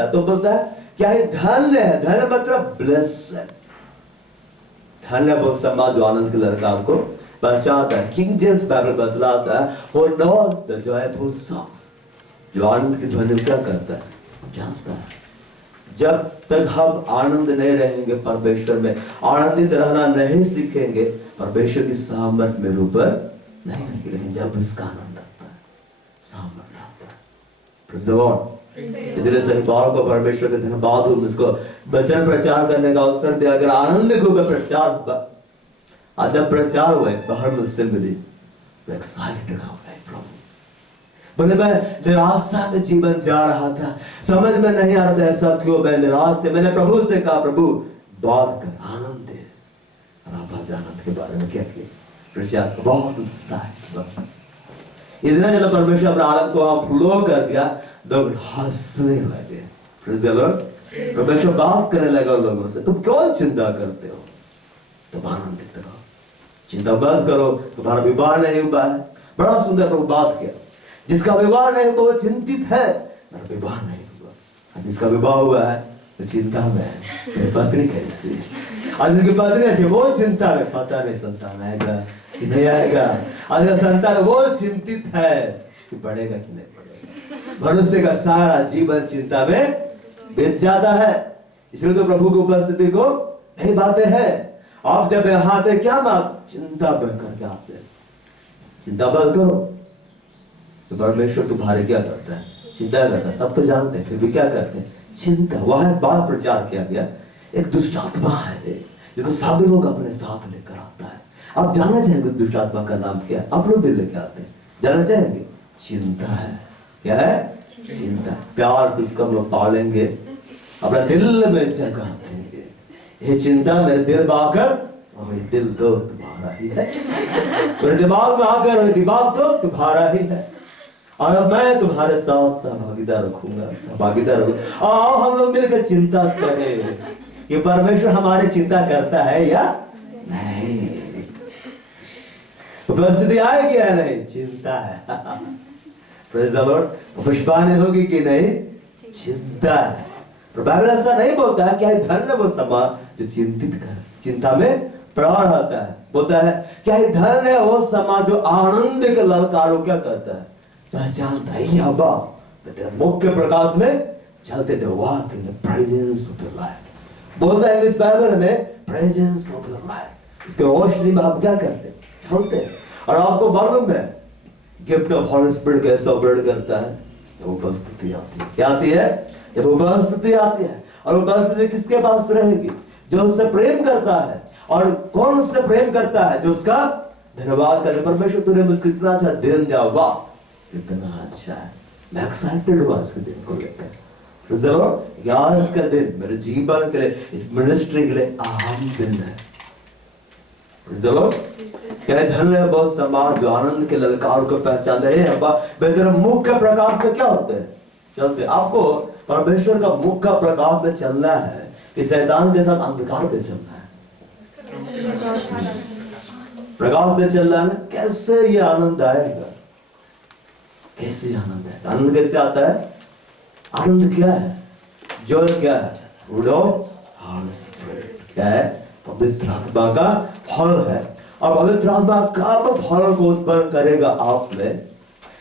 आता है तो बोलता है क्या ये धन्य है, धन्य मतलब ब्लेस्ड, धन्य वो समाज जो आनंद के ललकार को बचाता है। किंग जेम्स बाइबल बतलाता है वो नोज द जॉयफुल सॉन्ग्स, जो आनंद की ध्वनि क्या करता है, जानता है। जब तक हम आनंद नहीं रहेंगे परमेश्वर में, आनंदित रहना नहीं सीखेंगे, परमेश्वर की सामर्थ्य में ऊपर नहीं रहेंगे। लेकिन जब उसका आनंद आता है, सामर्थ्य आता है, प्रेज़ द लॉर्ड। इसलिए शनिवार को परमेश्वर के धन्यवाद हो, उसको वचन प्रचार करने का अवसर दिया। अगर आनंद को प्रचार आज जब प्रचार हुए बाहर मुझसे मिली, एक्साइटेड हो गए प्रभु। बोले मैं निराशा में जीवन जा रहा था, समझ में नहीं आ रहा था ऐसा क्यों, मैं निराश थे। मैंने प्रभु से कहा प्रभु बात कर, आनंद दे। आप आज आनंद के बारे में क्या किया, प्रचार बहुत उत्साह, इतना ज्यादा परमेश्वर अपने आनंद को आप फ्लो कर दिया, लोग हंसने लगे। Praise the Lord. परमेश्वर बात करने लगा लोगों से, तुम क्यों चिंता करते हो, तुम आनंदित रहो, चिंता बंद करो, तुम्हारा विवाह नहीं हुआ है। बड़ा सुंदर प्रभु बात किया, जिसका विवाह नहीं हुआ वो चिंतित है, मेरा विवाह नहीं हुआ। जिसका विवाह हुआ है तो चिंता में है, मेरी पत्नी कैसी है। आज जिसकी पत्नी है वो चिंता में, पता नहीं संतान आएगा कि नहीं आएगा। आज का संतान वो चिंतित है कि बढ़ेगा कि नहीं बढ़ेगा। मनुष्य का सारा जीवन चिंता में बीत जाता है। इसलिए तो प्रभु की उपस्थिति को यही बातें हैं। आप जब यहाँ आते क्या बात, चिंता बंद करके आते हैं, चिंता बंद करो। तो परमेश्वर तुम्हारे क्या करता है, चिंता करता है। सब तो जानते हैं, फिर भी क्या करते हैं, चिंता। वह बात प्रचार किया गया, एक दुष्ट आत्मा है जो तो सब लोग अपने साथ लेकर आता है। आप जानना चाहेंगे उस दुष्ट आत्मा का नाम क्या है, आप लोग भी लेकर आते हैं, जानना चाहेंगे, चिंता है। क्या है, चिंता। प्यार से उसको हम लोग पालेंगे, अपना दिल में जगह देंगे। ये चिंता मेरे दिल में आकर, और ये दिल तो तुम्हारा ही है, मेरे दिमाग में आकर, और दिमाग तो तुम्हारा ही है, और मैं तुम्हारे साथ सहभागिता रखूंगा, सहभागिता रखूंगा। आओ हम लोग मिलकर चिंता करें कि परमेश्वर हमारी चिंता करता है या नहीं, उपस्थिति आएगी या नहीं, चिंता है। Praise the Lord. पुष्पाने होगी कि नहीं, चिंता है। पर बाइबल ऐसा नहीं बोलता है क्या धन्य वो समाज जो चिंतित कर, चिंता में पड़ा रहता है। बोलता है क्या धन्य है वो समाज जो आनंद के ललकारों क्या करता है, पहचानता है। यहोवा तेरे मुख के प्रकाश में चलते थे, walk in the presence of the light. बोलता है इस बाइबल में प्रेजेंस ऑफ द लाइट, इसके रोशनी में आप क्या करते हैं, चलते हैं। और आपको मालूम है गिफ्ट ऑफ हॉली स्पिरिट कैसे ऑपरेट करता है, जब उपस्थिति आती है। क्या आती है, जब उपस्थिति आती है। और उपस्थिति किसके पास रहेगी, जो उससे प्रेम करता है। और कौन उससे प्रेम करता है, जो उसका धन्यवाद करता है। परमेश्वर तूने मुझको इतना अच्छा दिन दिया, वाह इतना अच्छा है, मैं एक्साइटेड हुआ इसके दिन को लेकर। यार इसका दिन मेरे जीवन के लिए, इस मिनिस्ट्री के लिए अहम दिन है। क्या धन्य बहुत समाज जो आनंद के ललकार को पहचानते हैं। तेरे मुख के प्रकाश में क्या होते हैं, चलते। आपको परमेश्वर का मुख का प्रकाश में चलना है कि शैतान के साथ अंधकार पे चलना है, प्रकाश पे चलना है। कैसे ये आनंद आएगा, कैसे आनंद है, आनंद कैसे आता है, आनंद क्या है, जो क्या है, क्या है, पवित्र आत्मा का फल है। और पवित्र आत्मा का फल को उत्पन्न करेगा आप में।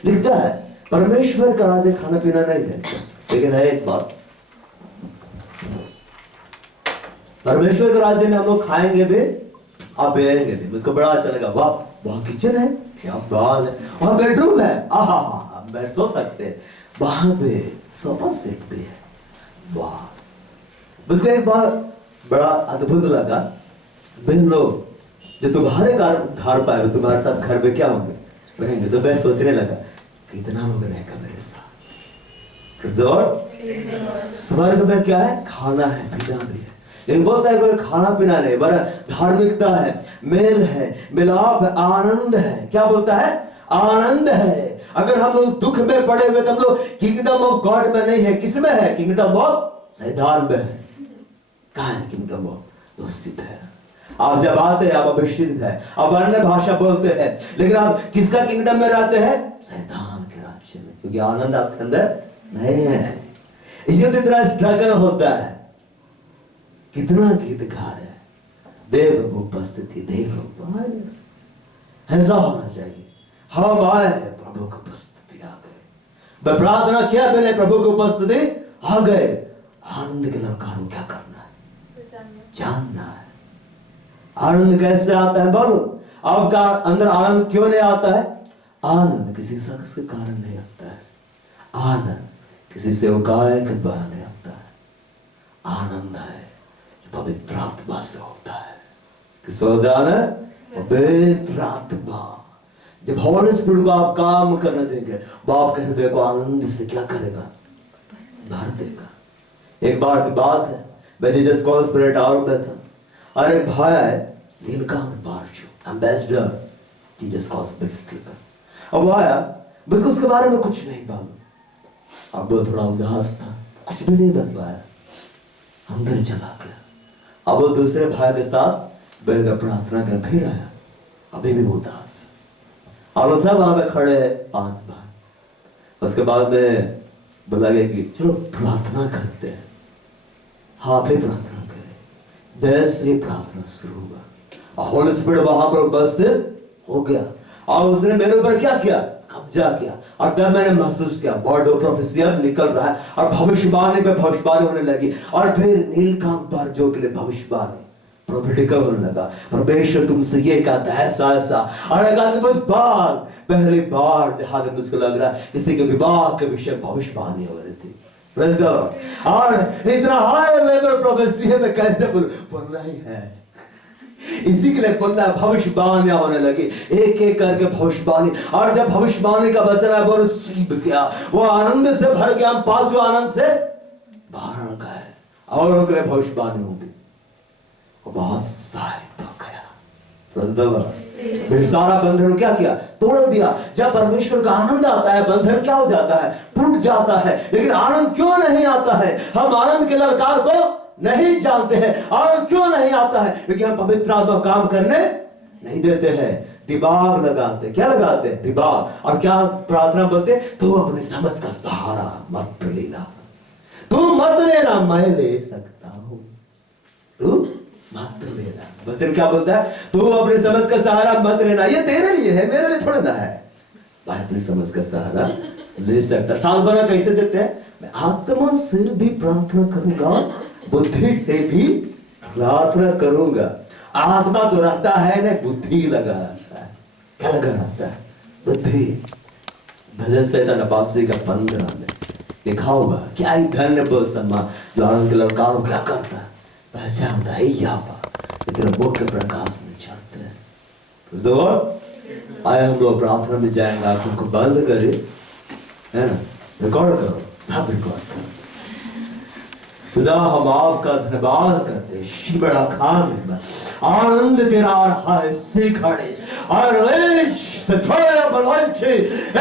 लिखता है परमेश्वर का राज्य खाना पीना नहीं है, लेकिन है एक बात, परमेश्वर के राज्य में हम लोग खाएंगे भी, आप पिएंगे भी। मुझको बड़ा अच्छा लगा, वाह वहां किचन है, क्या बात है, वहां बेडरूम है, आहा बैठ सो सकते हैं, वहां पे सोफा सेट भी है, वाह। उसका एक बात बड़ा अद्भुत लगा, बिन लोग जो तुम्हारे धार पाए तुम्हारे साथ घर में क्या होंगे, रहेंगे। तो मैं सोचने लगा कितना लोग रहेगा मेरे साथ। स्वर्ग में क्या है, खाना है पीना भी है, लेकिन बोलता है कोई खाना पीना नहीं, बड़ा धार्मिकता है, मेल है, मिलाप है, आनंद है। क्या बोलता है, आनंद है। अगर हम लोग दुख में पड़े हुए तो हम लोग किंगडम ऑफ गॉड में नहीं है, किसमें है, किंगडम ऑफ शैतान में है। कहाँ है किंगडम ऑफ दूषित है। आप जब आते हैं आप अभिषिक्त है, आप अन्य भाषा बोलते हैं, लेकिन आप किसका किंगडम में रहते हैं, शैतान के राज्य में, क्योंकि आनंद आपके अंदर नहीं है। इसलिए तो इतना स्ट्रगल होता है। कितना गीत गा रहे हैं, देव प्रभु उपस्थिति, देव प्रभु ऐसा होना चाहिए। हम आए प्रभु की उपस्थिति आ गए, मैं प्रार्थना किया मैंने, प्रभु की उपस्थिति आ गए। आनंद के ललकारों क्या करना है, जानना है। आनंद कैसे आता है बोलो, आपका अंदर आनंद क्यों नहीं आता है? आनंद किसी शख्स के कारण नहीं आता है, आनंद किसी सेवकाय के द्वारा नहीं आता है। आनंद है जो पवित्र आत्मा से होता है। किस वरदान है? पवित्र आत्मा। जब हॉली स्पिरिट को आप काम करने देंगे, वो आपके हृदय को आनंद से क्या करेगा, भर देगा। एक बार की बात है, मैं जीसस कॉन्स्पिरेट आउट में था, और एक भाई है नीलकांत बारजू, एम्बेसडर जीसस कॉन्स्पिरेट का। अब वो आया, बस उसके बारे में कुछ नहीं मालूम, अब वो थोड़ा उदास था, कुछ भी नहीं बतलाया, अंदर चला गया। अब वो दूसरे भाई के साथ बैठकर प्रार्थना कर फिर आया, अभी भी वो उदास। और सब वहां पे खड़े 5 भाई। उसके बाद में बोला गया कि चलो प्रार्थना करते हैं। हाँ, फिर प्रार्थना करें। जैसे प्रार्थना शुरू हुआ, होली स्पिरिट वहां पर उपस्थित हो गया, और उसने मेरे ऊपर क्या किया, कब्जा किया। और तब मैंने महसूस किया वर्ड ऑफ प्रोफेसी अब निकल रहा है, और भविष्यवाणी पे भविष्यवाणी होने लगी। और फिर नीलकांत बारजू के लिए भविष्यवाणी प्रोफेटिकल होने लगा। परमेश्वर तुमसे ये कहता है ऐसा ऐसा। और एक अद्भुत बार, पहली बार जहां तक मुझको लग रहा है किसी के विवाह के विषय भविष्यवाणी हो रही थी। और इतना हाई लेवल प्रोफेसी में कैसे बोलना ही है, इसी के लिए बोलना है। भविष्यवाणी होने लगी, एक एक करके भविष्यवाणी। और जब भविष्यवाणी का वचन है वो रिसीव किया, वो आनंद से भर गया। हम 5 आनंद से भर गए, और उनके भविष्यवाणी होगी, वो बहुत उत्साहित हो गया। फिर सारा बंधन क्या किया, तोड़ दिया। जब परमेश्वर का आनंद आता है, बंधन क्या हो जाता है, टूट जाता है। लेकिन आनंद क्यों नहीं आता है? हम आनंद के ललकार को नहीं जानते हैं। आनंद क्यों नहीं आता है? क्योंकि हम पवित्र आत्मा काम करने नहीं देते हैं, दिमाग लगाते। क्या लगाते? दिमाग। और क्या प्रार्थना बोलते? तू अपनी समझ का सहारा मत लेना, तू मत लेना, मैं ले सकता हूं, तू मत लेना। वचन क्या बोलता है? तू अपनी समझ का सहारा मत लेना। ये तेरे लिए है, मेरे लिए थोड़ा ना है। भाई अपनी समझ का सहारा ले सकता। साल भर कैसे देते हैं? मैं आत्मा से भी प्रार्थना करूंगा, बुद्धि से भी प्रार्थना करूंगा। आत्मा तो रहता है ना, बुद्धि लगा रहता है। क्या लगा रहता है? बुद्धि। भजन संहिता 89 का 15 में लिखा होगा, क्या ही धन्य वो सम्मा जो आनंद के ललकार को क्या करता है, पहचानता है। यापा तेरा मुख्य प्रकाश में चलते हैं। आए हम लोग प्रार्थना में जाएंगे, आंखों को बंद करें, है ना, रिकॉर्ड करो, सब रिकॉर्ड करो। खुदा हम आपका धन्यवाद करते, शिवड़ा खान आनंद तेरा रहा है सिखाड़ी, और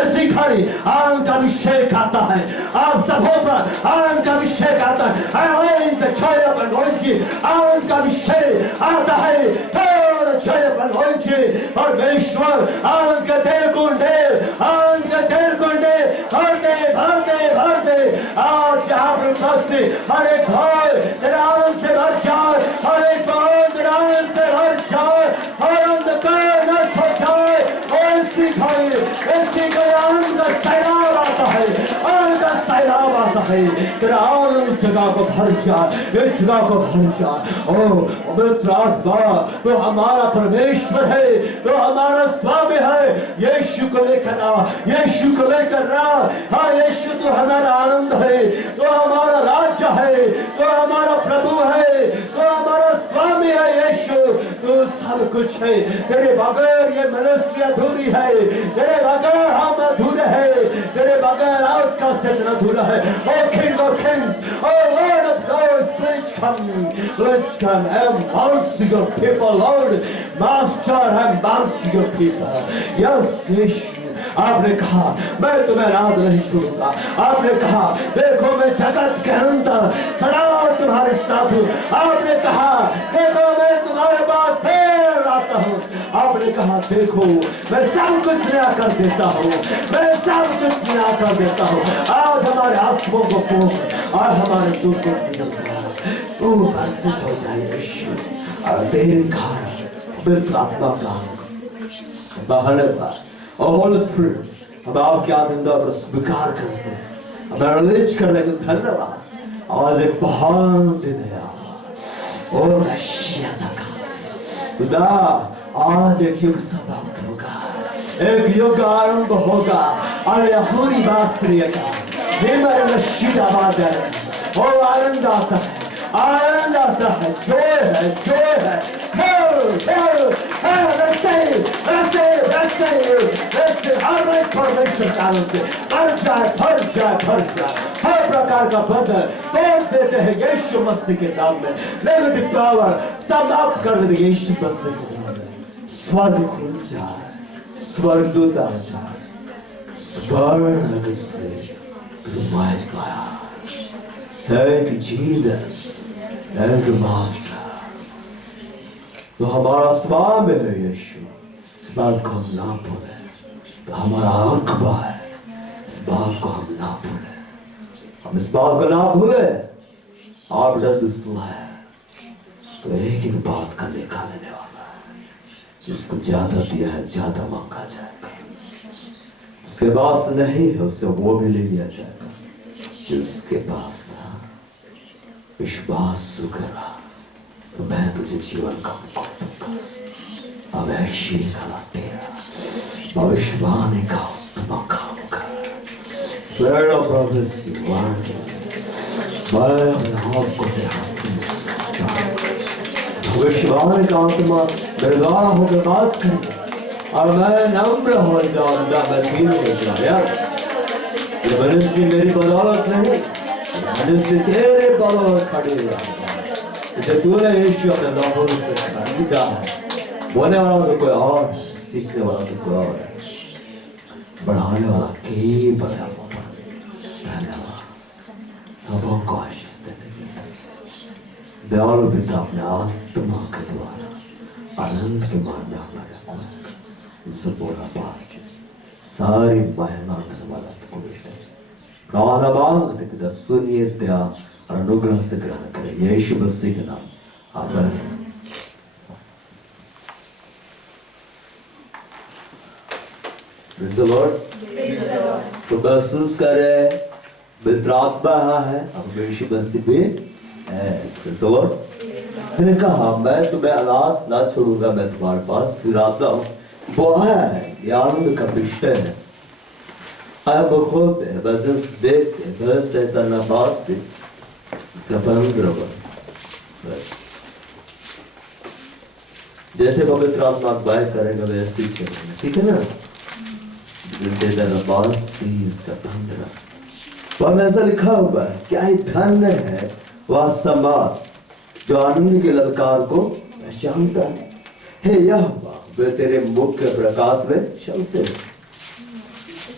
सिखाड़ी आनंद का अभिषेक आता है आप सबों पर, आनंद का अभिषेक आता है। आनंद का अभिषेक आता है, परमेश्वर आनंद का तेल कुंडे, आनंद का तेल कुंडे भरते भरते भरते आज यहाँ पर उपस्थित हर एक भाई तेरा आनंद से भर जाए, हर एक भाई तेरा आनंद से भर जाए, हर अंधकार नष्ट हो जाए। और इसी आनंद का सैलाब आता है, आनंद का सैलाब आता है। तेरा आनंद जगह को भर जाए, इस जगह को भर जाए। ओ पवित्र आत्मा, तो हमारा परमेश्वर है, तो हमारा स्वामी है। यीशु को लेकर आ, यीशु को लेकर आ। हाँ यीशु तो हमारा आनंद है, तो हमारा राज्य है, तो हमारा प्रभु है, तो हमारा स्वामी है। यीशु तो सब कुछ है, तेरे बगैर ये मिनिस्ट्री अधूरी है, तेरे बगैर हम अधूरे हैं, तेरे बगैर आज का सेशन अधूरा है। O king of kings, O lord of lords, please come and mercy your people, Lord, Master, and mercy your people. Yes, यीशु आपने कहा मैं तुम्हें अनाथ नहीं छोड़ूंगा। आपने कहा देखो मैं जगत के अंदर सदा तुम्हारे साथ हूँ। आपने कहा देखो मैं तुम्हारे पास फिर आता हूँ। आपने कहा देखो मैं सब कुछ नया कर देता हूँ, मैं सब कुछ नया कर देता हूँ। आज हमारे आंसुओं को पोंछ और हमारे दुख को तू उपस्थित हो जाए यीशु, और तेरे कारण पवित्र आत्मा का बहाने पर होली स्पिरिट हम आपकी आनंदा को स्वीकार करते हैं, हमें रिलीज करने को धन्यवाद। आज एक बहुत दिन है और खुदा आज एक युग समाप्त होगा, एक युग आरंभ होगा। और यहूदी बास्त्रिय का हिमर नशीद आवाज है और आनंद आता है, आनंद आता है, जोर है, जोर है। हर एक परमेश्वर कानून से भर जाए, भर जाए, भर जाए। हर प्रकार का बंधन तोड़ देते हैं यीशु मसीह के नाम में। नेगेटिव पावर समाप्त कर देते यीशु मसीह के नाम में। स्वर्ग खुल जाए, स्वर्गदूत आ जाए, स्वर्ग से रुमाल पाया। Thank you Jesus, thank you Master। तो हमारा आसमान में है यीशु, इस बात को हम ना भूलें। तो हमारा अक़बा है, इस बात को हम ना भूलें, हम इस बात को ना भूलें। आपने दुश्मन है तो एक एक बात का लेखा लेने वाला है। जिसको ज्यादा दिया है ज्यादा मांगा जाएगा, जिसके पास नहीं है उससे वो भी ले लिया जाएगा। जिसके पास था विश्वास सुकरा तो मैं तुझे जीवन का दूंगा। अब ऐशी का तेरा भविष्यवाणी का उत्तम काम कर। Spirit of prophecy, भविष्यवाणी का आत्मा मेरे द्वारा होकर बात करे और मैं नम्र हो जाऊंगा, मैं दीन हो जाऊं। यस, ये मनुष्य मेरी बदौलत नहीं, मनुष्य तेरे बदौलत खड़े हुए। जब तूने यीशु अपने लोगों से खरीदा है, बोलने वाला तो कोई और, सीखने वाला तो कोई और है, बढ़ाने वाला केवल है। धन्यवाद, सबों को आशीष देने के लिए दयालु पिता अपने आत्मा के द्वारा आनंद के मार्ग में हमारे उनसे बोला बात सारी महिमा वाला को देते गाना मांगते पिता सुनिए दया और अनुग्रह से ग्रहण करें यीशु मसीह के नाम, आमीन। Praise the Lord। तो महसूस करें पवित्र आत्मा है, अब यीशु मसीह भी है। Praise the Lord। उसने कहा मैं तुम्हें अनाथ ना छोड़ूंगा, मैं तुम्हारे पास फिर आता हूँ। वो है ये आनंद का विषय है। अब खोलते हैं वचन देखते हैं वर्ष 17 से इसका 15। जैसे पवित्र आत्मा अगुवाई करेगा वैसे ही चलेगा, ठीक है ना। जैसे 17 से उसका 15 वह ऐसा लिखा हुआ है, क्या ही धन्य है वह समाज जो आनंद के ललकार को पहचानता है। हे यहोवा वे तेरे मुख के प्रकाश में चलते हैं।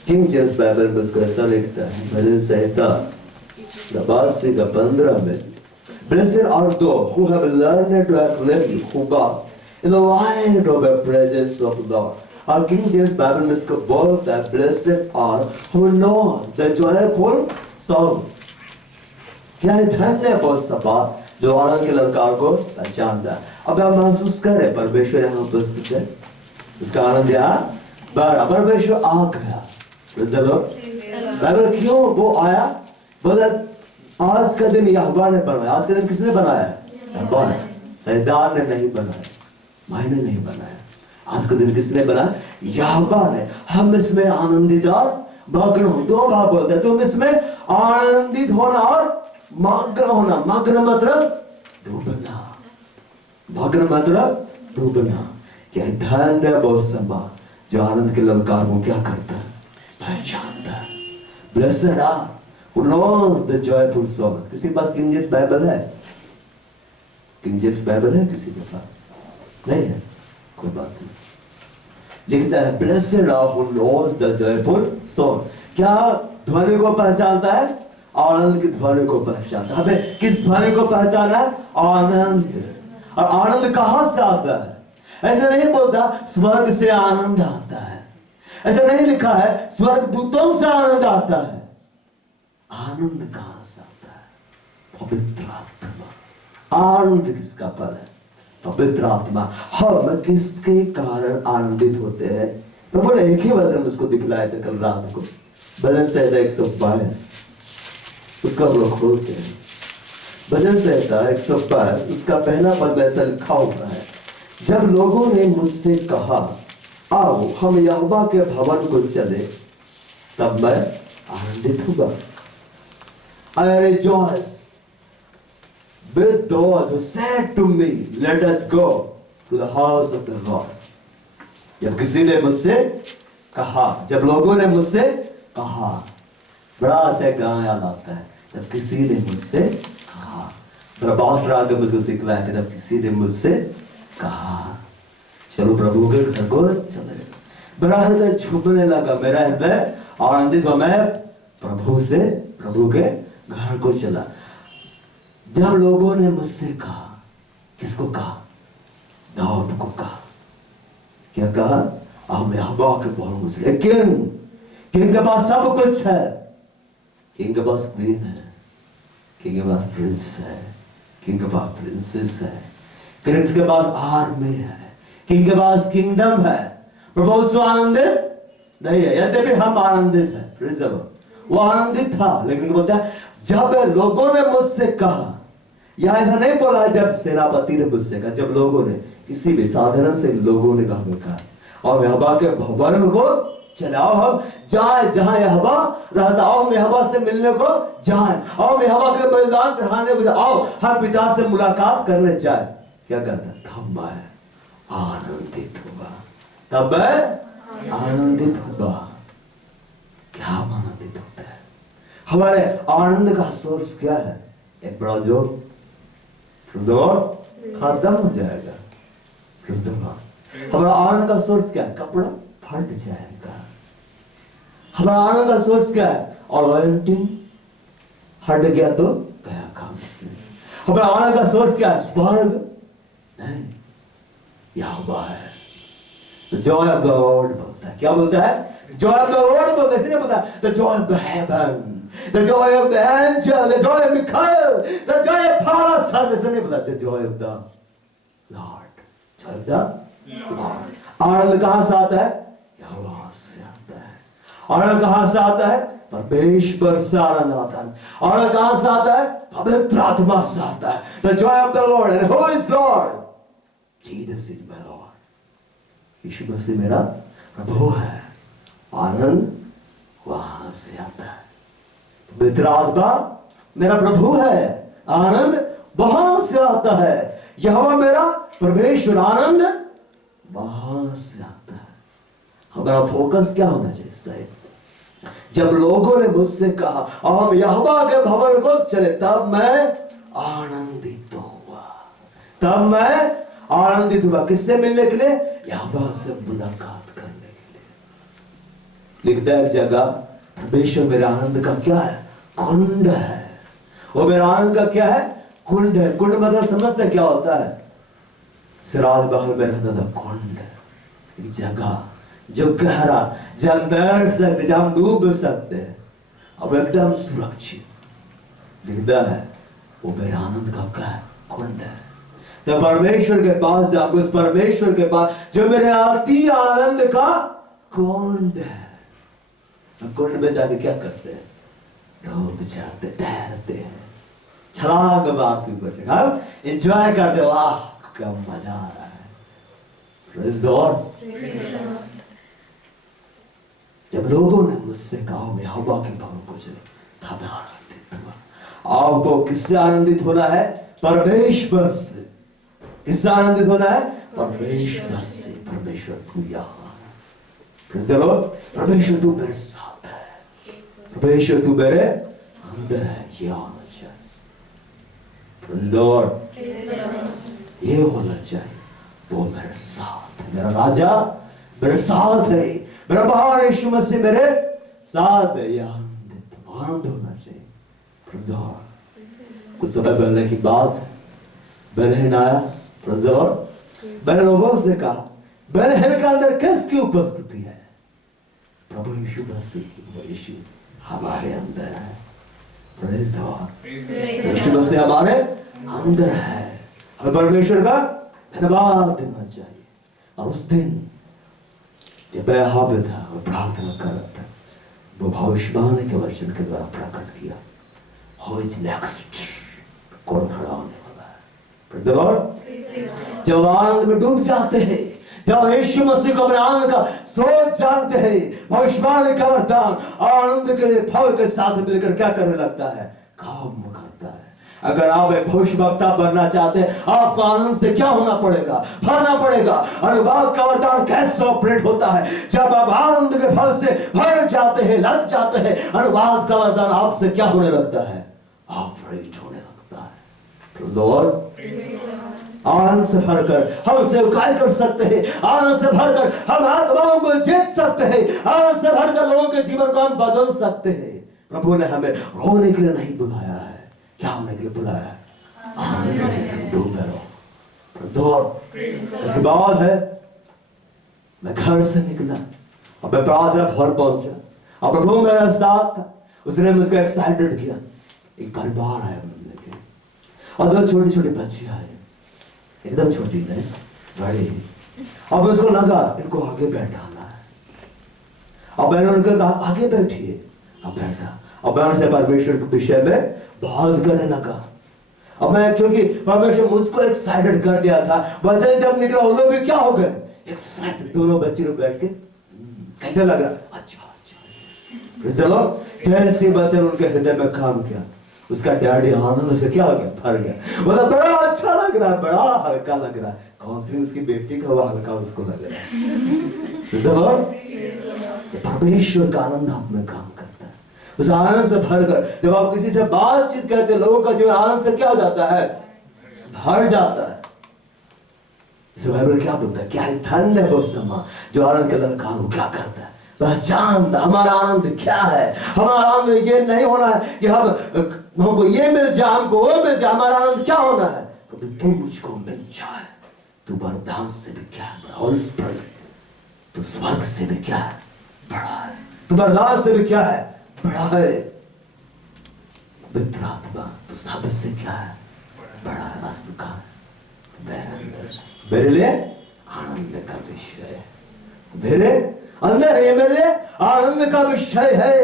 किंग जेम्स बाइबल में उसको ऐसा लिखता है भजन संहिता 15 में, Blessed are those who have learned to acclaim Jehovah in the light of the presence of God। और किंग जेम्स बाइबल में इसको बोलता है Blessed are who know the joyful songs। क्या है धन्य है वो समाज जो आनंद के ललकार को पहचानता है। अब आप महसूस करें परमेश्वर यहाँ उपस्थित है, उसका आनंद यहाँ बड़ा, परमेश्वर आ गया। क्यों वो आया? बोला आज का दिन यहोवा ने बनाया। आज का दिन किसने बनाया? यहोवा ने, शैतान ने नहीं बनाया, मैंने नहीं बनाया। आज का दिन किसने बनाया? यहोवा ने। हम इसमें आनंदित और मग्न हो। दो बात बोलते हैं, तुम इसमें आनंदित होना और मग्न होना। मग्न मतलब डूबना, मग्न मतलब डूबना। क्या धन्य है वो समा जो आनंद के ललकार को क्या करता है? पहचानता है। Blessed are who knows the joyful song। किसी के पास किंग जेम्स बाइबल है? किंग जेम्स बाइबल है किसी के पास? नहीं है, कोई बात नहीं। लिखता है Blessed are who knows the joyful song। क्या ध्वनि को पहचानता है? आनंद की ध्वनि को पहचानता है। हमें किस ध्वनि को पहचाना है? आनंद। और आनंद कहां से आता है? ऐसा नहीं बोलता स्वर्ग से आनंद आता है, ऐसा नहीं लिखा है स्वर्ग दूतों से आनंद आता है। आनंद कहां से आता है? पवित्र आत्मा। आनंद किसका फल है? पवित्र आत्मा। हम किसके कारण आनंदित होते हैं? तो बोले एक ही वचन उसको दिखलाए थे कल रात को, भजन संहिता 122, उसका हम लोग खोलते हैं। भजन संहिता 122 उसका पहला पद ऐसा लिखा हुआ है, जब लोगों ने मुझसे कहा आओ हम यहोवा के भवन को चले, तब मैं आनंदित हुआ। I rejoice with those who said to me, let us go to the house of the Lord. जब किसी ने मुझसे कहा, जब लोगों ने मुझसे कहा, बड़ा अच्छा गाना आता है, जब किसी ने मुझसे कहा। मेरा बॉस रात मुझको सिखलाया कि जब किसी ने मुझसे कहा चलो प्रभु के घर को चले, मेरा हृदय झूमने लगा, मेरा हृदय आनंदित हुआ। मैं प्रभु के घर को चला। जब लोगों ने मुझसे कहा, किसको कहा? दाऊद को कहा। क्या कहा? हम यहोवा के भवन को चले। किंग के पास सब कुछ है, किंग के पास क्वीन है, किंग के पास प्रिंस है, किंग के पास प्रिंसेस है, किंग के पास आर्मी है, किंग के पास किंगडम है। प्रभु से आनंदित नहीं है, यद्यपि हम आनंदित है। Praise the Lord. वो आनंदित था, लेकिन बोलता है जब लोगों ने मुझसे कहा, या ऐसा नहीं बोला जब सेनापति ने मुझसे कहा, जब लोगों ने, किसी भी साधारण से लोगों ने कहा और यहोवा के भवन को चलाओ, हम जाए जहां यहोवा रहता, आओ हम यहोवा से मिलने को जाए, आओ हम यहोवा के बलिदान चढ़ाने को जाए, आओ हर पिता से मुलाकात करने जाए। क्या करता? तब मैं आनंदित हुआ, तब मैं आनंदित हुआ। क्या आनंदित होता है? हमारे आनंद का सोर्स क्या है? एक बड़ा जोर खत्म हो जाएगा। हमारा आनंद का सोर्स क्या है? कपड़ा फट जाएगा। हमारा आनंद का सोर्स क्या है? ऑयलिंग हट गया तो गया काम से। हमारा आनंद का सोर्स क्या है? स्वर्ग नहीं, यहोवा है। The joy of the Lord बोलता है। क्या बोलता है? Joy of the Lord बोलता है, इसलिए बोलता है the joy of the heaven, the joy of the angel, the joy of Michael, the joy of Parasan, इसलिए नहीं बोलता the joy of the Lord, joy of the Lord। आनंद कहां से आता है? यहोवा से आता है। आनंद कहां से आता है? परमेश्वर से आनंद आता है। आनंद कहां से आता है? पवित्र आत्मा से आता है। The joy of the Lord, and who is Lord? Jesus is my Lord। यीशु मसीह मेरा प्रभु है। आनंद वहां से आता है। पवित्र आत्मा मेरा प्रभु है, आनंद वहां से आता है। यहोवा मेरा परमेश्वर, आनंद वहां से आता है। हमारा फोकस क्या होना चाहिए? सही, जब लोगों ने मुझसे कहा और हम यहोवा के भवन को चले, तब मैं आनंदित हुआ, तब मैं आनंदित हुआ। किससे मिलने के लिए? यहोवा से मुलाकात करने के लिए। लिखता है एक जगह, परमेश्वर मेरे आनंद का क्या है? कुंड है। वो मेरे आनंद का क्या है? कुंड है। कुंड मतलब समझते क्या होता है? सिराज महल में रहता था कुंड, एक जगह जो गहरा, जहां हम बैठ सकते, जहां हम डूब सकते हैं, अब एकदम सुरक्षित। लिखता है वो मेरे आनंद का क्या है? कुंड है। तो परमेश्वर के पास जाओ, उस परमेश्वर के पास जो मेरे अति आनंद का कुंड है। कुंड में जाके क्या करते हैं? डूब जाते, तैरते हैं, छलांग मारते ऊपर से, हम एंजॉय करते। वाह क्या मजा आ रहा है। Praise the Lord. जब लोगों ने मुझसे कहा मैं यहोवा के भवन को चले, तब आनंदित हुआ। आपको किससे आनंदित होना है? परमेश्वर से। किससे आनंदित होना है? परमेश्वर से। परमेश्वर तू यहाँ, प्रेज़ द लॉर्ड। परमेश्वर तू मेरे साथ है, परमेश्वर तू मेरे अंदर है, ये होना चाहिए। Praise the Lord. ये होना चाहिए, वो मेरे साथ है, मेरा राजा मेरे साथ है, मेरा महान यीशु मसीह मेरे साथ है। ये आनंद होना चाहिए। Praise the Lord. कुछ समय पहले की बात, बहन आया, प्रेज़ द लॉर्ड, मैंने लोगों से कहा बेथलेहम के अंदर किसकी उपस्थिति है? प्रभु यीशु मसीह, यीशु हमारे अंदर है। Praise the Lord. Yeshu Masih हमारे अंदर है। हमें परमेश्वर का धन्यवाद देना चाहिए। और उस दिन जब मैं यहाँ पे था और प्रार्थना कर रहा था, वो भविष्यवाणी के वचन के द्वारा प्रकट किया, Who is next? कौन खड़ा होने वाला है? Praise the Lord। जब आनंद में डूब जाते हैं, जब यीशु मसीह को अपने आनंद का स्रोत जानते हैं, भविष्यवाणी का वरदान आनंद के फल के साथ मिलकर क्या करने लगता है? काम करता है। अगर आप एक भविष्यवक्ता बनना चाहते हैं, आपको आनंद से क्या होना पड़ेगा? भरना पड़ेगा। अनुवाद का वरदान कैसे ऑपरेट होता है? जब आप आनंद के फल से भर जाते हैं, लग जाते हैं, अनुवाद का वरदान आपसे क्या होने लगता है? ऑपरेट होने लगता है। Praise the Lord। आनंद से भरकर हम सेवकाई कर सकते हैं, आनंद से भरकर हम आत्माओं को जीत सकते हैं, आनंद से भरकर लोगों के जीवन को हम बदल सकते हैं। प्रभु ने हमें रोने के लिए नहीं बुलाया है, क्या होने के लिए बुलाया है? आनंद में डूबे रहो। उसके बाद है मैं घर से निकला और मैं प्रार्थना भर पहुंचा और प्रभु मेरे साथ था। उसने मुझको एक्साइटेड किया। एक परिवार आया मिलने के और दो छोटी छोटी बच्चियां आई, एकदम छोटी नहीं, बड़ी। और मुझको लगा इनको आगे बैठाना है और मैंने उनको कहा आगे बैठिए। अब बैठा और मैं उनसे परमेश्वर के विषय में बात करने लगा। और मैं क्योंकि परमेश्वर मुझको एक्साइटेड कर दिया था, वचन जब निकला वो लोग भी क्या हो गए? एक्साइटेड। दोनों बच्चे लोग बैठ के कैसे लग रहा? अच्छा अच्छा। चलो जैसे वचन उनके हृदय में काम किया, उसका डैडी आनंद से क्या हो गया? भर गया। बोला बड़ा अच्छा लग रहा है, बड़ा हल्का लग रहा है। कौन सी उसकी बेटी का वो हल्का उसको लग रहा है? जब परमेश्वर का आनंद आप में काम करता है, उस आनंद से भरकर जब आप किसी से बातचीत करते, लोगों का जीवन आनंद से क्या हो जाता है? भर जाता है। बाइबल क्या बोलता है? क्या धन्य है वो समा जो आनंद के लड़का वो क्या करता है? बस जानता हमारा आनंद क्या है। हमारा आनंद ये नहीं होना है कि हमको ये मिल जाए, हमको वो मिल जाए। हमारा आनंद क्या होना है? तू मुझको मिल जाए। तू वरदान से भी क्या है? होली स्पिरिट। तू स्वर्ग से भी क्या है? बड़ा है। तू वरदान से भी क्या है? बड़ा है। पवित्र आत्मा तो सबसे क्या है? बड़ा है। वास्तु का मेरे लिए आनंद का विषय है। मेरे अंदर है, मेरे लिए आनंद का विषय है।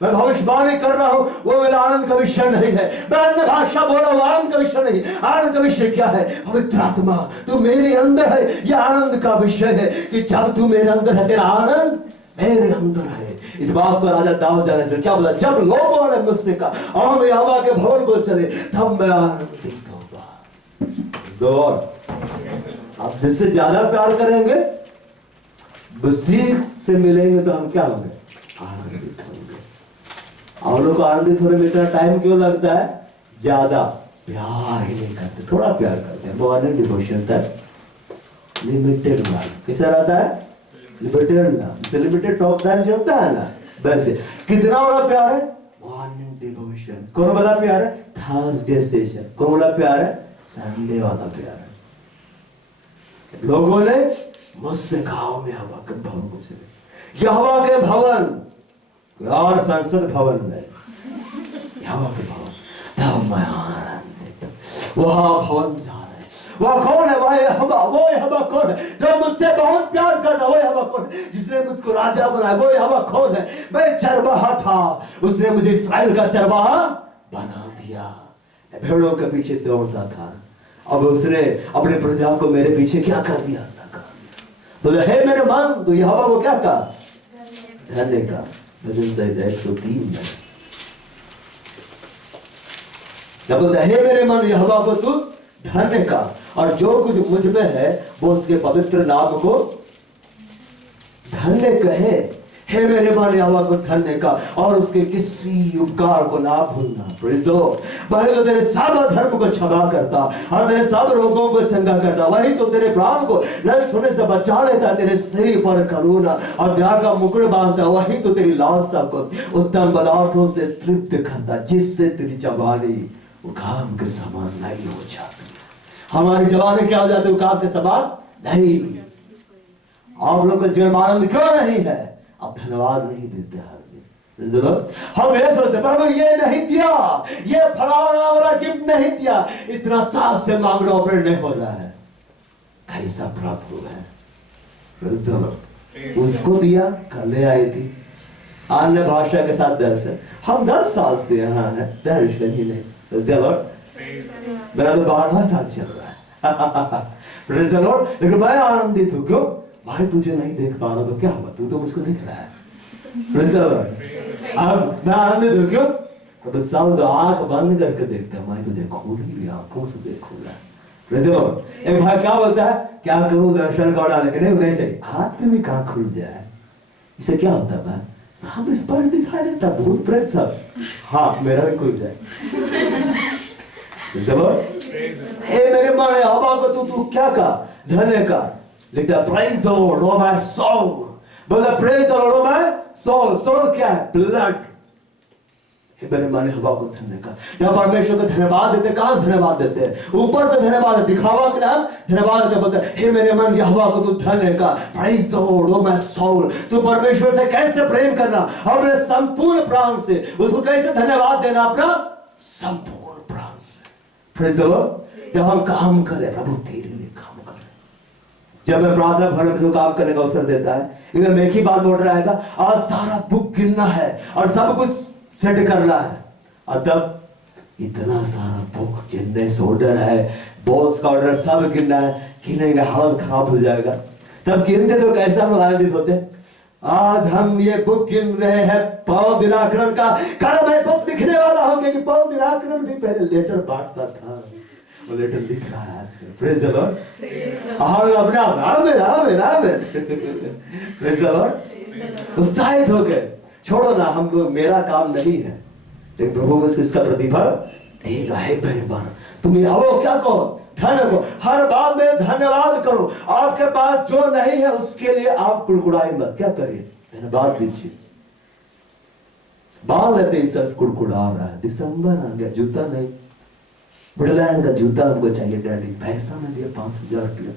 मैं भविष्यवाणी कर रहा हूं, वो मेरा आनंद का विषय नहीं है। मैं अन्य भाषा बोल रहा हूं, आनंद का विषय नहीं। आनंद का विषय क्या है? पवित्र आत्मा तू मेरे अंदर है। यह आनंद का विषय है कि जब तू मेरे अंदर है, तेरा आनंद मेरे अंदर है। इस बात को राजा दाऊद जाने से क्या बोला? जब लोगों ने मुझसे कहा हम यहोवा के भवन को चले, तब मैं आनंदित होगा। जोर आप जिससे ज्यादा प्यार करेंगे, मसीह से मिलेंगे, तो हम क्या होंगे? आनंदित होंगे। हम लोग को आनंदित होने में इतना टाइम क्यों लगता है? ज्यादा प्यार ही नहीं करते, थोड़ा प्यार करते हैं। मॉर्निंग डिवोशन तक लिमिटेड लव कैसा रहता है? Limited love. Limited talk time चलता है ना, वैसे कितना वाला प्यार है? Morning devotion. कौन वाला प्यार है? Thursday session. कौन वाला प्यार है? संडे वाला प्यार है। लोगों ने मुझसे कहा मैं यहोवा के भवन को चले। यहोवा के भवन और संसद भवन में यहोवा के भवन, तब मैं आनंदित। वह भवन जा रहे, वह कौन है? वह यहोवा। वो यहोवा कौन है जो मुझसे बहुत प्यार कर रहा? वो यहोवा कौन है जिसने मुझको राजा बनाया? वो यहोवा कौन है? मैं चरवाहा था, उसने मुझे इस्राएल का चरवाहा बना दिया। भेड़ों के पीछे दौड़ता था, अब उसने अपने प्रजा को मेरे पीछे क्या कर दिया? बोले हे मेरे मन, तो यहोवा को क्या कहा? धन्य का। भजन संहिता 103 में क्या बोलता है? हे मेरे मन, यहोवा को तू धन्य का, और जो कुछ मुझ में है वो उसके पवित्र नाम को धन्य कहे। हे मेरे मन, यहोवा को धन्य का और उसके किसी उपकार को ना भूलना। Praise the Lord. वही तो तेरे सब धर्म को क्षमा करता और तेरे सब रोगों को चंगा करता। वही तो तेरे प्राण को नष्ट होने से बचा लेता, तेरे सिर पर करुणा और दया का मुकुट बांधता। वही तो तेरी लालसा को उत्तम पदार्थों से तृप्त करता, जिससे तेरी जवानी वो घाम के समान नहीं हो जाती। हमारी जवानी क्या हो जाती है उकाब के समान नहीं। आप लोग को जीवन में आनंद क्यों नहीं है? आप धन्यवाद नहीं देते हर दिन। जरूर हम ये सोचते प्रभु ये नहीं दिया, ये फलाना वाला गिफ्ट नहीं दिया, इतना सास से मांगना ऑपरेट नहीं हो रहा है। कैसा प्रभु है? जरूर उसको दिया, कल ले आई थी अन्य भाषा के साथ दर्शन। हम 10 साल से यहाँ है, दर्शन ही नहीं। जरूर मेरा तो 12वां साल चल रहा है। Praise the Lord. लेकिन मैं आनंदित हूँ। क्यों? भाई तुझे नहीं देख पा रहा तो क्या हुआ, तू तो मुझको दिख रहा है। Praise the Lord. अब मैं आनंदित हूँ। क्यों? अब सब तो आंख बंद करके देखते हैं, मैं तुझे खोल ही भी आंखों से देखूंगा। Praise the Lord. एक भाई क्या बोलता है, क्या करूं दर्शन का डाल के नहीं चाहिए, हाथ में भी कहाँ खुल जाए। इससे क्या होता है भाई, सब स्पष्ट दिखाई देता, भूत प्रेत सब। हाँ मेरा भी खुल जाए। मेरे माने हवा को तू क्या का धन्य का लिखता, praise the Lord O my soul. बोलता praise the Lord O my soul. Soul क्या है? ब्लड। मेरे माने हवा को धन्य का। जब परमेश्वर को धन्यवाद देते, कहां से धन्यवाद देते हैं? ऊपर से धन्यवाद, दिखावा के नाम धन्यवाद देते। बोलते हे मेरे मन की हवा को तू धन्य का, praise the Lord O my soul. तू परमेश्वर से कैसे प्रेम करना, अपने संपूर्ण प्राण से उसको कैसे धन्यवाद देना, अपना संपूर्ण प्राण से। Praise the Lord. जब हम काम करें, प्रभु तेरे लिए काम करें। जब मैं प्रार्थना भवन में काम करने का अवसर देता है, लेकिन मैं एक ही बात बोल रहा है, आज सारा बुक गिनना है और सब कुछ सेट करना है, और तब इतना सारा बुक जिन्नेस ऑर्डर है, बॉस का ऑर्डर सब गिनना है, गिनेगा हालत खराब हो जाएगा। तब गिनते तो कैसे हम लोग आनंदित होते। आज हम ये बुक गिन रहे हैं पौल दिनकरन का। कल मैं बुक लिखने वाला हूं, क्योंकि पौल दिनकरन भी पहले लेटर बांटता था, वो लेटर लिख रहा है आजकल। Praise the Lord. और अपना amen amen amen. Praise the Lord. उत्साहित हो गए, छोड़ो ना, हम लोग मेरा काम नहीं है, लेकिन प्रभु मुझको इसका प्रतिफल देगा। है मेहरबान, तुम आओ क्या कहो, धन्य को हर बात में धन्यवाद करो। आपके पास जो नहीं है उसके लिए आप कुड़कुड़ाई मत, क्या करिए, धन्यवाद दीजिए। बाल लेते इस कुड़कुड़ा रहा है, दिसंबर आ गया, जूता नहीं, बुढ़लैंड का जूता हमको चाहिए डैडी, पैसा में दिया 5000 रुपया।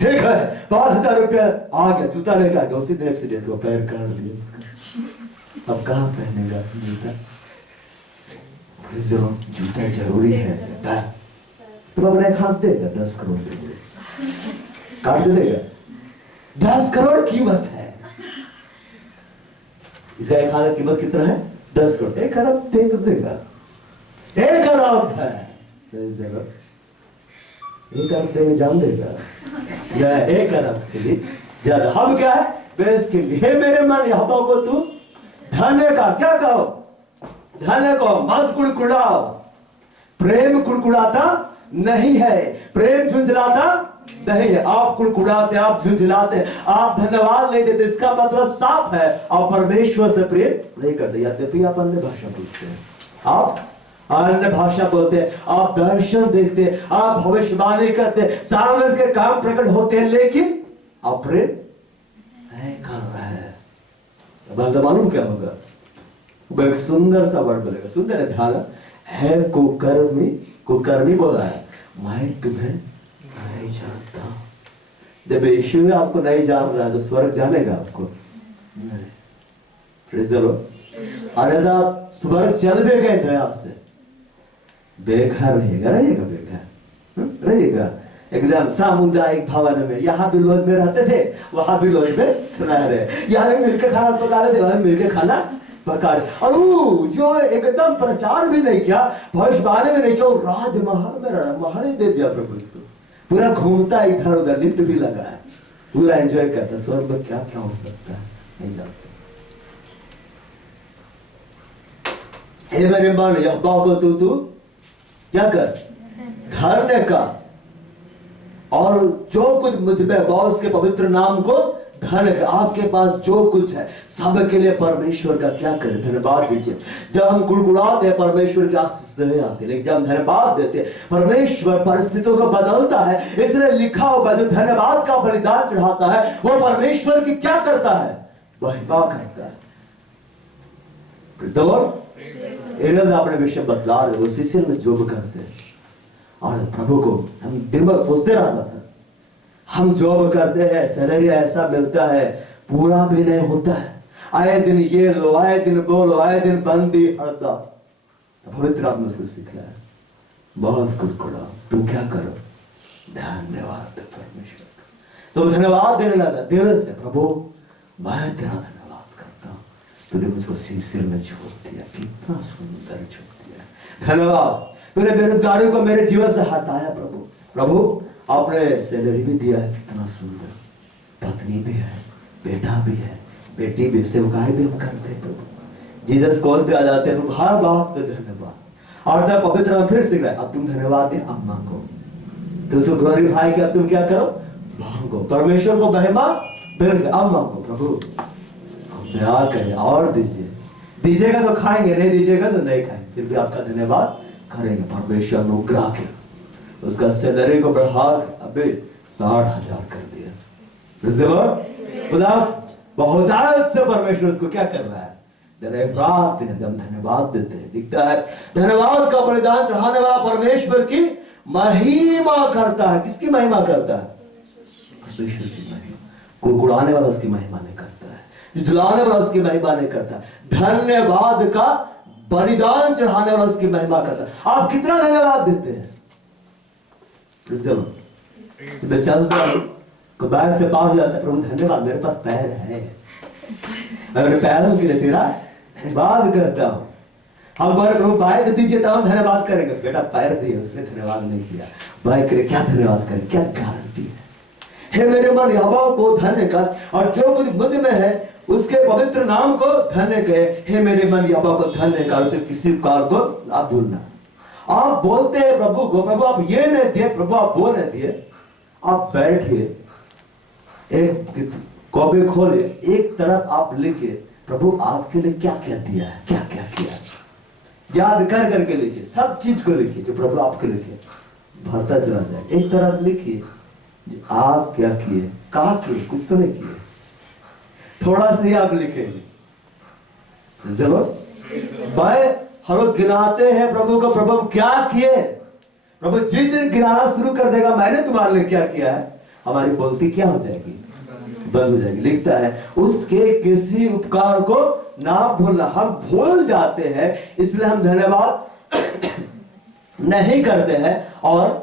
ठीक है 5000 रुपया आ गया, जूता लेकर आ गया, उसी दिन एक्सीडेंट हुआ, पैर काट दिया उसका। अब कहाँ पहनेगा जूता? जूता जरूरी है। तुम अपने हाथ देगा 10 करोड़ देगा, काट देगा। 10 करोड़ कीमत है इसका। एक हाथ की कीमत कितना है? 10 करोड़। 1 अरब देगा, 1 अरब है। 1 अरब देंगे, जान देगा 1 अरब से भी ज्यादा। हम क्या है बेस के लिए, मेरे मन हवा को तू धन्य का, क्या कहो, धन्य को मत कुड़कुड़ाओ। प्रेम कुड़कुड़ाता नहीं है, प्रेम झुंझलाता नहीं है। आप कुड़कुड़ाते, आप झुंझलाते, आप धन्यवाद नहीं देते, इसका मतलब साफ है आप परमेश्वर से प्रेम नहीं करते। यद्यपि आप अन्य भाषा बोलते हैं, आप अन्य भाषा बोलते हैं, आप दर्शन देखते हैं, आप भविष्यवाणी करते हैं, सामर्थ के काम प्रकट होते हैं, लेकिन आप प्रेम नहीं कर रहे हैं। अब मालूम क्या होगा? वो एक सुंदर सा वर्ड बोलेगा, सुंदर है, ध्यान है, कुकर्मी बोला है, मैं तुम्हें नहीं जानता। जब यीशु आपको नहीं जान रहा है तो स्वर्ग जानेगा आपको नहीं। Praise the Lord. अरे आप स्वर्ग चल भी गए दया से, बेघर रहेगा बेघर रहेगा एकदम। सामुदायिक भवन में, यहाँ भी लोग में रहते थे, वहां भी लोग में रह रहे, यहाँ मिलकर खाना पका रहे थे, वहां मिलकर खाना पका रहे। और वो जो एकदम प्रचार भी नहीं किया, भविष्यवाणी में नहीं किया, राजमहल में रहा, महल ही दे दिया प्रभु इसको, पूरा घूमता इधर उधर, लिफ्ट भी लगा है, पूरा एंजॉय करता। स्वर्ग में क्या क्या हो सकता है नहीं जानते। हे मेरे मन यहोवा को तू क्या कर, धन्य का, और जो कुछ मुझ में बॉस के पवित्र नाम को धन्य का। आपके पास जो कुछ है सब के लिए परमेश्वर का क्या करें, धन्यवाद दीजिए। जब हम कुड़कुड़ाते हैं परमेश्वर की आशीष नहीं आती, लेकिन जब हम धन्यवाद देते हैं परमेश्वर परिस्थितियों को बदलता है। इसलिए लिखा हुआ जो धन्यवाद का बलिदान चढ़ाता है वो परमेश्वर की क्या करता है, महिमा करता है। Praise the Lord. अपने विषय बतला रहे, वो सीसीएल में जॉब करते हैं, और प्रभु को हम दिन भर सोचते रहता था, हम जॉब करते हैं, सैलरी ऐसा मिलता है, पूरा भी नहीं होता है, आए दिन ये लो, आए दिन बोलो, आए दिन बंदी हड़ताल। तो पवित्र आत्मा उसको सिखाया, बहुत कुड़कुड़ा, तुम क्या करो, धन्यवाद परमेश्वर। तो धन्यवाद देने लगा दिल से, प्रभु मैं तेरा धन्यवाद करता हूँ, तूने मुझको सिर में छोड़ दिया, कितना सुंदर छोड़ दिया, धन्यवाद। तूने बेरोजगारी को मेरे जीवन से हटाया प्रभु। प्रभु आपने सैलरी भी दिया है, कितना सुंदर, पत्नी भी है, बेटा भी है, बेटी भी, सेवकाई भी हम करते हैं प्रभु। जीसस कॉल पे आ जाते हैं प्रभु, हर बात पे धन्यवाद। और तब पवित्र फिर सीख रहे, अब तुम धन्यवाद दे, अब मांगो, तो उसको ग्लोरीफाई किया, अब तुम क्या करो, मांगो, परमेश्वर को महिमा बिल्कुल, अब मांगो, प्रभु दया करें और दीजिए, दीजिएगा तो खाएंगे, नहीं दीजिएगा तो नहीं खाएंगे, फिर भी आपका धन्यवाद करेंगे। परमेश्वर अनुग्रह के उसका सैलरी को बढ़ा अभी 60,000 कर दिया। खुदा बहुतायत से परमेश्वर उसको क्या कर रहा है, हम धन्यवाद देते हैं। दिखता है धन्यवाद का बलिदान चढ़ाने वाला परमेश्वर की महिमा करता है। किसकी महिमा करता है? परमेश्वर की महिमा। कुड़कुड़ाने वाला उसकी महिमा नहीं करता है, झुलाने वाला उसकी महिमा नहीं करता, धन्यवाद का बलिदान चढ़ाने वाला उसकी महिमा करता है। आप कितना धन्यवाद देते हैं? चलता है बैग से पार हो जाता है, प्रभु धन्यवाद मेरे पास पैर है, मैं पैरों के लिए तेरा धन्यवाद करता हूं। हम बोले प्रभु बाइक दीजिए तो हम धन्यवाद करेंगे, बेटा पैर दिए उसने धन्यवाद नहीं किया, बाइक के लिए क्या धन्यवाद करें, क्या गारंटी है? हे मेरे मन यहोवा को धन्य कर, और जो कुछ मुझ में है उसके पवित्र नाम को धन्य कहे। हे मेरे मन यहोवा को धन्य कर, उसे किसी कार को आप भूलना। आप बोलते हैं प्रभु को, प्रभु आप ये नहीं दिए, प्रभु आप वो नहीं दिए, आप बैठिए, एक कॉपी खोले, एक तरफ आप लिखिए प्रभु आपके लिए क्या क्या दिया है, क्या क्या किया, याद कर करके लिखिए, सब चीज को लिखिए जो प्रभु आपके लिए भरता चला जाए। एक तरफ लिखिए आप क्या किए, कहा किए, कुछ तो नहीं किए, थोड़ा सा ही आप लिखेंगे। जरूर भाई हम लोग गिनाते हैं प्रभु को, प्रभु क्या किए, प्रभु जिस दिन गिनाना शुरू कर देगा मैंने तुम्हारे लिए क्या किया है, हमारी बोलती क्या हो जाएगी, बंद हो जाएगी। लिखता है उसके किसी उपकार को ना भूलना। हम भूल जाते हैं इसलिए हम धन्यवाद नहीं करते हैं, और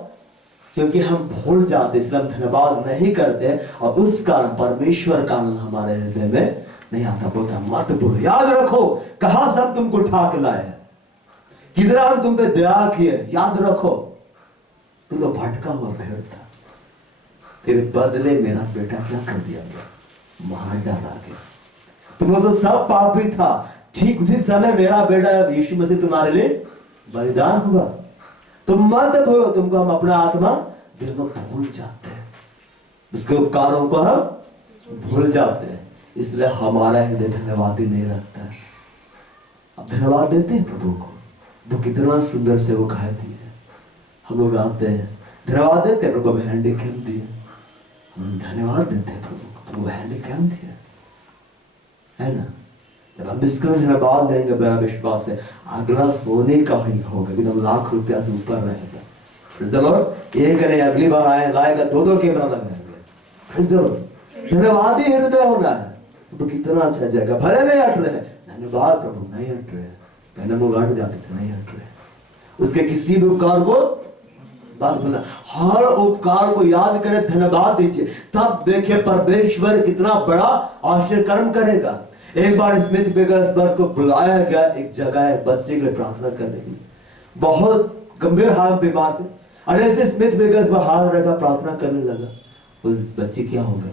क्योंकि हम भूल जाते इसलिए हम धन्यवाद नहीं करते, और उस कारण परमेश्वर का हमारे हृदय में नहीं आता। बोलता मत भूलो, याद रखो कहां से हम तुमको उठा के लाए, किधर हम तुम पे दया किए, याद रखो तुम तो भटका हुआ भेड़ था, तेरे बदले मेरा बेटा क्या कर दिया गया, मार डाला गया। तुम तो सब पापी था, ठीक उसी समय मेरा बेटा यीशु मसीह तुम्हारे लिए बलिदान हुआ। तुम मत भूलो, तुमको हम अपना आत्मा दिल में भूल जाते हैं, उसके उपकारों को हम भूल जाते हैं, इसलिए हमारा हृदय धन्यवाद ही नहीं रखता है। अब धन्यवाद देते हैं प्रभु को, वो कितना सुंदर से वो कहा दिए, हम लोग आते हैं धन्यवाद देते हैं, प्रभु हैंडीकैप दिए, हम धन्यवाद देते हैं प्रभु को, प्रभु हैंडीकैप दिया है ना। जब हम इसको धन्यवाद देंगे, मेरा विश्वास है अगला सोने का ही होगा, एकदम लाख रुपया से ऊपर रहेगा। एक नहीं अगली बार आए लाएगा, दो कैमरा लगाएंगे। धन्यवाद ही हृदय होना है, तो कितना अच्छा जगह, भले नहीं हट रहे, धन्यवाद प्रभु नहीं हट रहे, पहले वो हट जाते थे, नहीं हट रहे, उसके किसी भी उपकार को बात बोला, हर उपकार को याद करें, धन्यवाद दीजिए, तब देखिए परमेश्वर कितना बड़ा आश्चर्य कर्म करेगा। एक बार स्मिथ बिगर्सबर्ग को बुलाया गया एक जगह है बच्चे के लिए प्रार्थना करने के लिए, बहुत गंभीर हाल बीमार थे, और ऐसे स्मिथ बिगर्सबर्ग हाथ रखा प्रार्थना करने लगा, उस बच्चे क्या हो गया,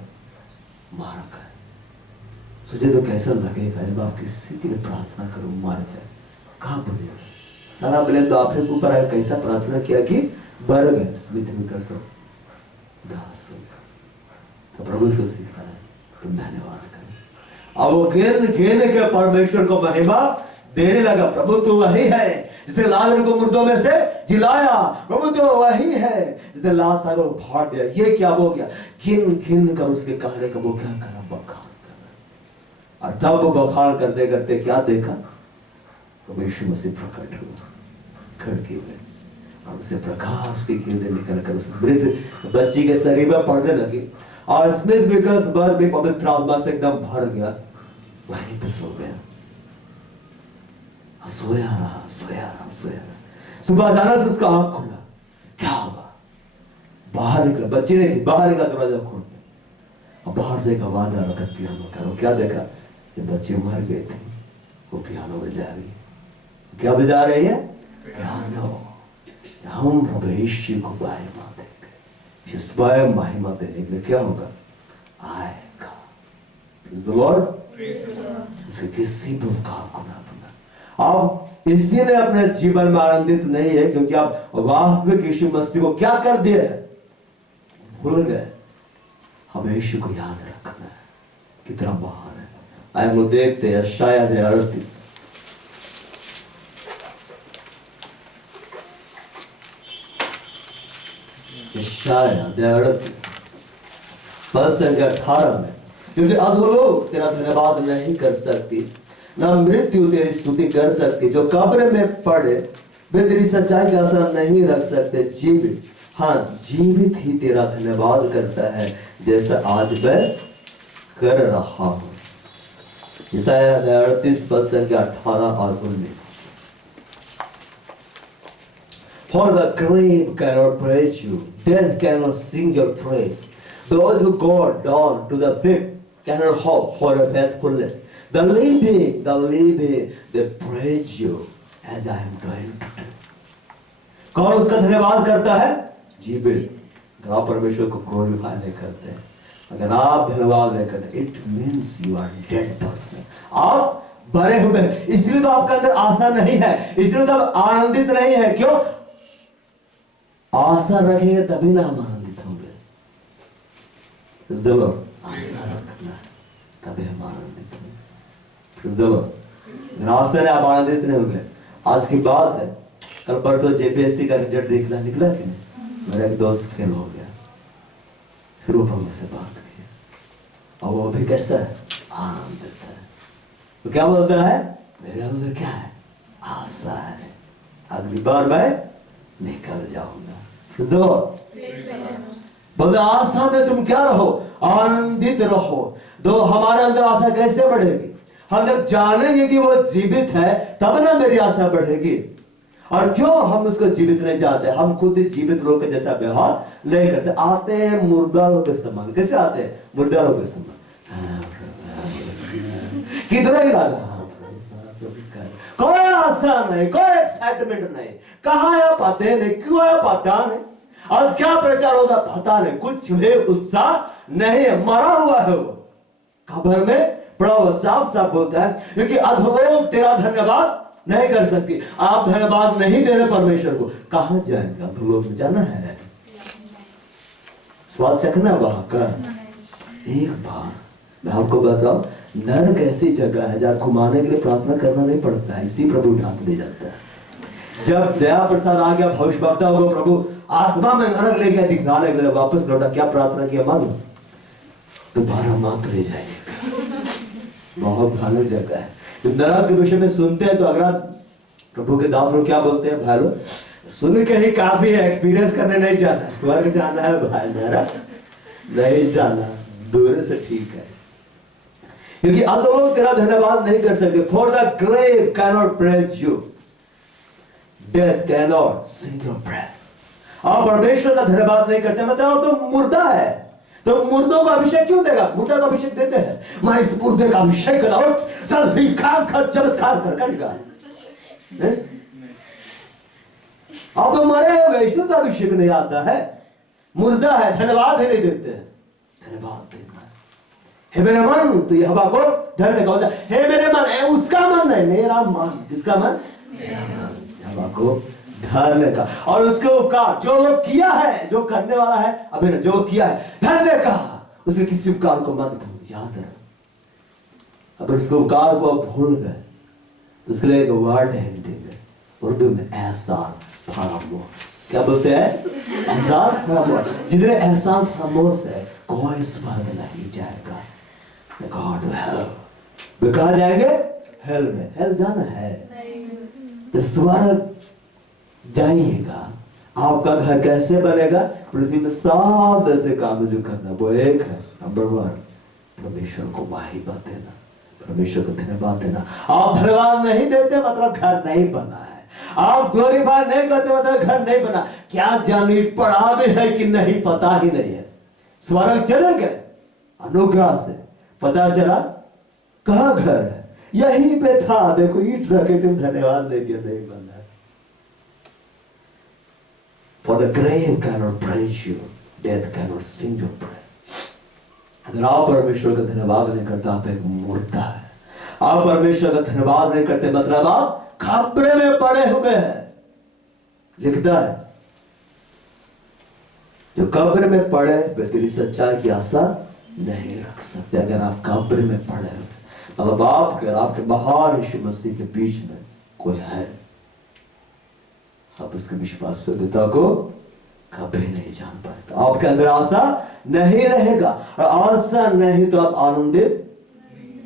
मारा गया। सोचे तो कैसा लगेगा जब आप किसी के लिए प्रार्थना करो मार जाए, कहाँ बोलिए, सारा ब्लेम तो आप ही ऊपर आया, कैसा प्रार्थना किया कि बढ़ गए स्मिथ बिगर्सबर्ग दास हो गया। तो प्रभु से सीखा है तुम धन्यवाद करो। अब वो खेल के परमेश्वर को महिमा देने लगा, प्रभु तो वही है जिसने लाजर को मुर्दों में से जिलाया, प्रभु तो वही है जिसने लाजर को फाड़ दिया। ये क्या हो गया, घिन कर उसके कहने का वो क्या करा, बखान करा, और तब वो बखान करते करते क्या देखा, प्रभु यीशु मसीह प्रकट हुआ खड़के में, और उसे प्रकाश की किरणें निकल कर उस वृद्ध बच्ची के शरीर में पड़ने लगी और स्मिथ विकल्सबर्ग भी पवित्र आत्मा से एकदम भर गया, वहीं पे सो गया। सोया रहा, सोया रहा, सोया रहा। सुबह अचानक से उसका आंख खुला। क्या होगा? बाहर निकला, बच्ची नहीं थी, बाहर निकला, दरवाजा खोल गया और बाहर से एक आवाज आ रहा था पियानो का। क्या देखा? ये बच्ची मर गई थी, वो पियानो बजा रही है। क्या बजा रही है? पियानो। हम प्रभु यीशु को महिमा देंगे, स्वयं महिमा देने के लिए क्या होगा? आएगा। Praise the Lord। उसके किसी भी काम को ना बना। आप इसीलिए अपने जीवन में आनंदित नहीं है क्योंकि आप वास्तविक यीशु मसीह को क्या कर दिए हैं? भूल गए। हमें यीशु को याद रखना है, कितना महान है। आइए हम देखते हैं शायद 38 शायद 38 पद संख्या 18 में, क्योंकि अधोलोक तेरा धन्यवाद नहीं कर सकती, न मृत्यु तेरी स्तुति कर सकती। जो कब्र में पड़े वे तेरी सच्चाई का असर नहीं रख सकते। जीवित, हाँ जीवित ही तेरा धन्यवाद करता है जैसा आज मैं कर रहा हूं। यशायाह 38 पद संख्या 18 और 19। For the grave cannot praise you, death cannot sing your praise. Those who go down to the pit cannot hope for your faithfulness. The living, they praise you as I am doing today. कौन उसका धन्यवाद करता है? जीवित। अगर आप परमेश्वर को ग्लोरीफाई नहीं करते, अगर आप धन्यवाद नहीं करते, it means you are dead person. आप भरे हुए हैं, इसलिए तो आपके अंदर आशा नहीं है, इसलिए तो आप आनंदित नहीं है। क्यों? आशा रखेंगे तभी ना हम आनंदित होंगे। जरूर आशा रखना है तभी हम आनंदित होंगे। जरूर आशा ने आप आनंदित नहीं होंगे। आज की बात है, कल परसों जेपीएससी का रिजल्ट निकला कि नहीं? मेरा एक दोस्त फेल हो गया, फिर वो मुझसे बात की और वो भी कैसा है? आनंदित है। तो क्या बोलता है? मेरे अंदर क्या है? आशा है, अगली बार मैं निकल जाऊंगा। बोलते आशा में तुम क्या रहो? आनंदित रहो। तो हमारे अंदर आशा कैसे बढ़ेगी? हम जब जानेंगे कि वो जीवित है तब ना मेरी आशा बढ़ेगी। और क्यों हम उसको जीवित नहीं जानते? हम खुद जीवित लोग के जैसा व्यवहार नहीं करते, आते हैं मुर्दारों के समान। कैसे आते हैं? मुर्दारों के समान। कितना ही लगा, कोई आशा नहीं, कोई एक्साइटमेंट नहीं। कहाँ है पता नहीं, क्यों है पता नहीं, आज क्या प्रचार होगा पता नहीं, कुछ भी उत्साह नहीं है, मरा हुआ है वो खबर में। बड़ा वो साफ साफ बोलता है, क्योंकि अधोलोक तेरा धन्यवाद नहीं कर सकती। आप धन्यवाद नहीं दे रहे परमेश्वर को, कहां जाएंगे? अधोलोक में जाना है, स्वाद चखना वहां का। एक बार मैं आपको बताऊं, नरक ऐसी जगह है जहां घुमाने के लिए प्रार्थना करना नहीं पड़ता है, इसी प्रभु ढांक ले जाता है। जब दया प्रसाद आ गया, भविष्यवक्ता को प्रभु आत्मा में नरक ले गया दिखलाने के लिए, वापस लौटा, क्या प्रार्थना किया मालूम? दोबारा मात ले जाएगा। बहुत भयानक जगह है। जब नरक के विषय में सुनते हैं तो अगर आप प्रभु के दास लोग क्या बोलते हैं? भाई लोग सुन के ही काफी है, एक्सपीरियंस करने नहीं जाना। स्वर्ग जाना है भाई, नरक नहीं जाना, दूर से ठीक है। क्योंकि अधोलोक तेरा धन्यवाद नहीं कर सकते। For the grave cannot praise you, death cannot sing your praise. आप परमेश्वर का धन्यवाद नहीं करते, मतलब तो मुर्दा है, तो मुर्दों को अभिषेक क्यों देगा? मुर्दा का अभिषेक देते हैं, मैं इस मुर्दे का अभिषेक करा, चल भी काम कर, चमत्कार कर करेगा। आप तो मरे हुए, इसलिए तो अभिषेक नहीं आता है। मुर्दा है, धन्यवाद ही नहीं देते हैं। धन्यवाद देना है। हे मेरे मन, तो यहोवा को धन्य का होता है। हे मेरे मन, उसका मन नहीं, मेरा मन। किसका मन? मेरा मन। यहोवा को धन्य का, और उसके उपकार जो वो किया है, जो करने वाला है, अभी जो किया है, धन्य का। उसके किसी उपकार को मत भूल, याद रखो। अगर उसके उपकार को आप भूल गए, उसके लिए एक वर्ड है हिंदी में, उर्दू में, एहसान फरामोश। क्या बोलते हैं? एहसान फरामोश। जितने एहसान फरामोश है, कोई स्वर्ग नहीं जाएगा। गॉड हेल, कहा जाएंगे? हेल में। हेल जाना है तो स्वर्ग जाइएगा, आपका घर कैसे बनेगा? पृथ्वी में सब ऐसे काम जो करना, वो एक है, नंबर 1, परमेश्वर को महिमा देना, परमेश्वर को धन्यवाद देना। आप धन्यवाद नहीं देते मतलब घर नहीं बना है। आप ग्लोरीफाई नहीं करते मतलब घर नहीं बना। क्या जानी पड़ा भी है कि नहीं, पता ही नहीं है। स्वर्ग चले गए अनुग्रह से, पता चला कहां घर है, यहीं पे था, देखो ईट रखे, तुम धन्यवाद नहीं दिया, नहीं बना। For the grave cannot praise you, death cannot sing your praise. अगर आप परमेश्वर का धन्यवाद नहीं करते, आप एक मुर्दा है। आप परमेश्वर का धन्यवाद नहीं करते मतलब आप खपरे में पड़े हुए हैं। लिखता है जो कब्र में पड़े वे तेरी सच्चाई की आशा नहीं रख सकते। अगर आप कब्र में पड़े हुए मतलब आपके महान यीशु मसीह के बीच में कोई है, आप उसके विश्वास योग्यता को कभी नहीं जान पाएंगे। आपके अंदर आशा नहीं रहेगा, और आशा नहीं तो आप आनंदित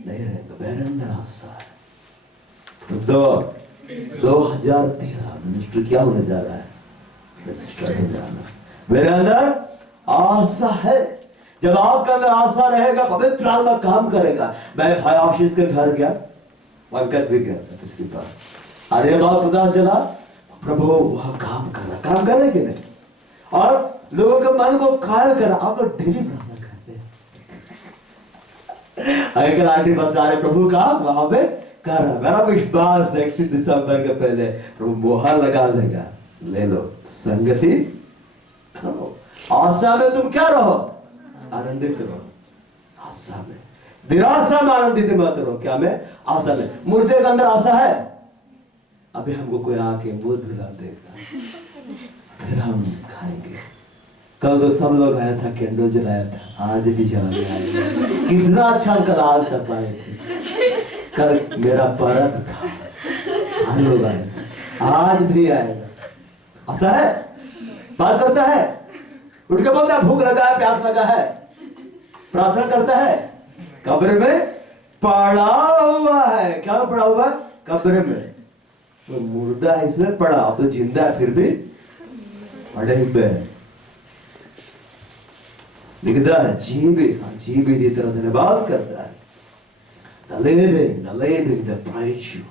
नहीं रहेंगे। मेरे अंदर आशा है। 2013 मिनिस्ट्री क्या होने जा रहा है? मेरे अंदर आशा है। जब आपके अंदर आशा रहेगा, पवित्र आत्मा काम करेगा। मैं भाई आशीष के घर गया, पंकज भी गया था पिछली बार। अरे बात पता चला प्रभु वह काम कर रहा, काम कर रहे कि नहीं, और लोगों के मन को कायल कर रहा। आप लोग डेली प्रार्थना करते हैं, अगर आंटी बता रहे प्रभु काम वहां पे कर रहा। मेरा विश्वास है 31 दिसंबर के पहले प्रभु मोहर लगा देगा, ले लो संगति करो। आशा में तुम क्या रहो? आनंदित रहो। आशा में, निराशा में आनंदित मत रहो। क्या में? आशा में। मुर्दे के अंदर आशा है। अभी हमको कोई आके मुंह धुला देगा, फिर हम खाएंगे। कल तो सब लोग आया था, कैंडल जलाया था, आज भी जलाने आए। कितना अच्छा कल तक आए थे। कल मेरा पर्व था, सारे लोग आए थे, आज भी आएगा। आशा है, बात करता है, उठ के बोलता है भूख लगा है, प्यास लगा है, प्रार्थना करता है। कब्र में पड़ा हुआ है। क्या पड़ा हुआ है? कब्र में। तो मुर्दा है इसमें पड़ा, आप तो जिंदा है फिर भी पड़े हुए। लिखता है जीवित की तरह धन्यवाद करता है। The living that praise you।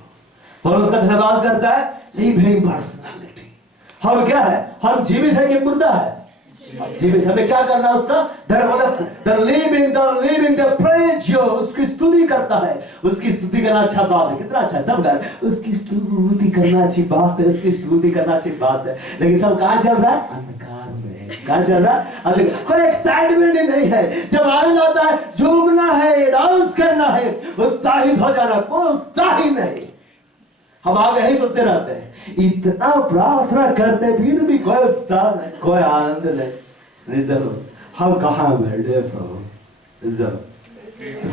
और उसका धन्यवाद करता है living personality। हम क्या है? हम जीवित है कि मुर्दा है? जीवित। हमें क्या करना है? उसका the living the praise you। उसकी स्तुति करता है। उसकी स्तुति करना अच्छा बात है। कितना अच्छा है सब गाय, उसकी स्तुति करना अच्छी बात है, उसकी स्तुति करना अच्छी बात है। लेकिन सब कहां चल रहा है? अंधकार में। कहां चल रहा है? कोई एक्साइटमेंट नहीं है। जब आनंद आता है, झूमना है, डांस करना है, उत्साहित हो जाना, कोई उत्साह ही नहीं। हम आगे यही सोचते रहते हैं, इतना प्रार्थना करते फिर भी कोई उत्साह नहीं, कोई आनंद नहीं। हम कहाँ बैठे प्रभु?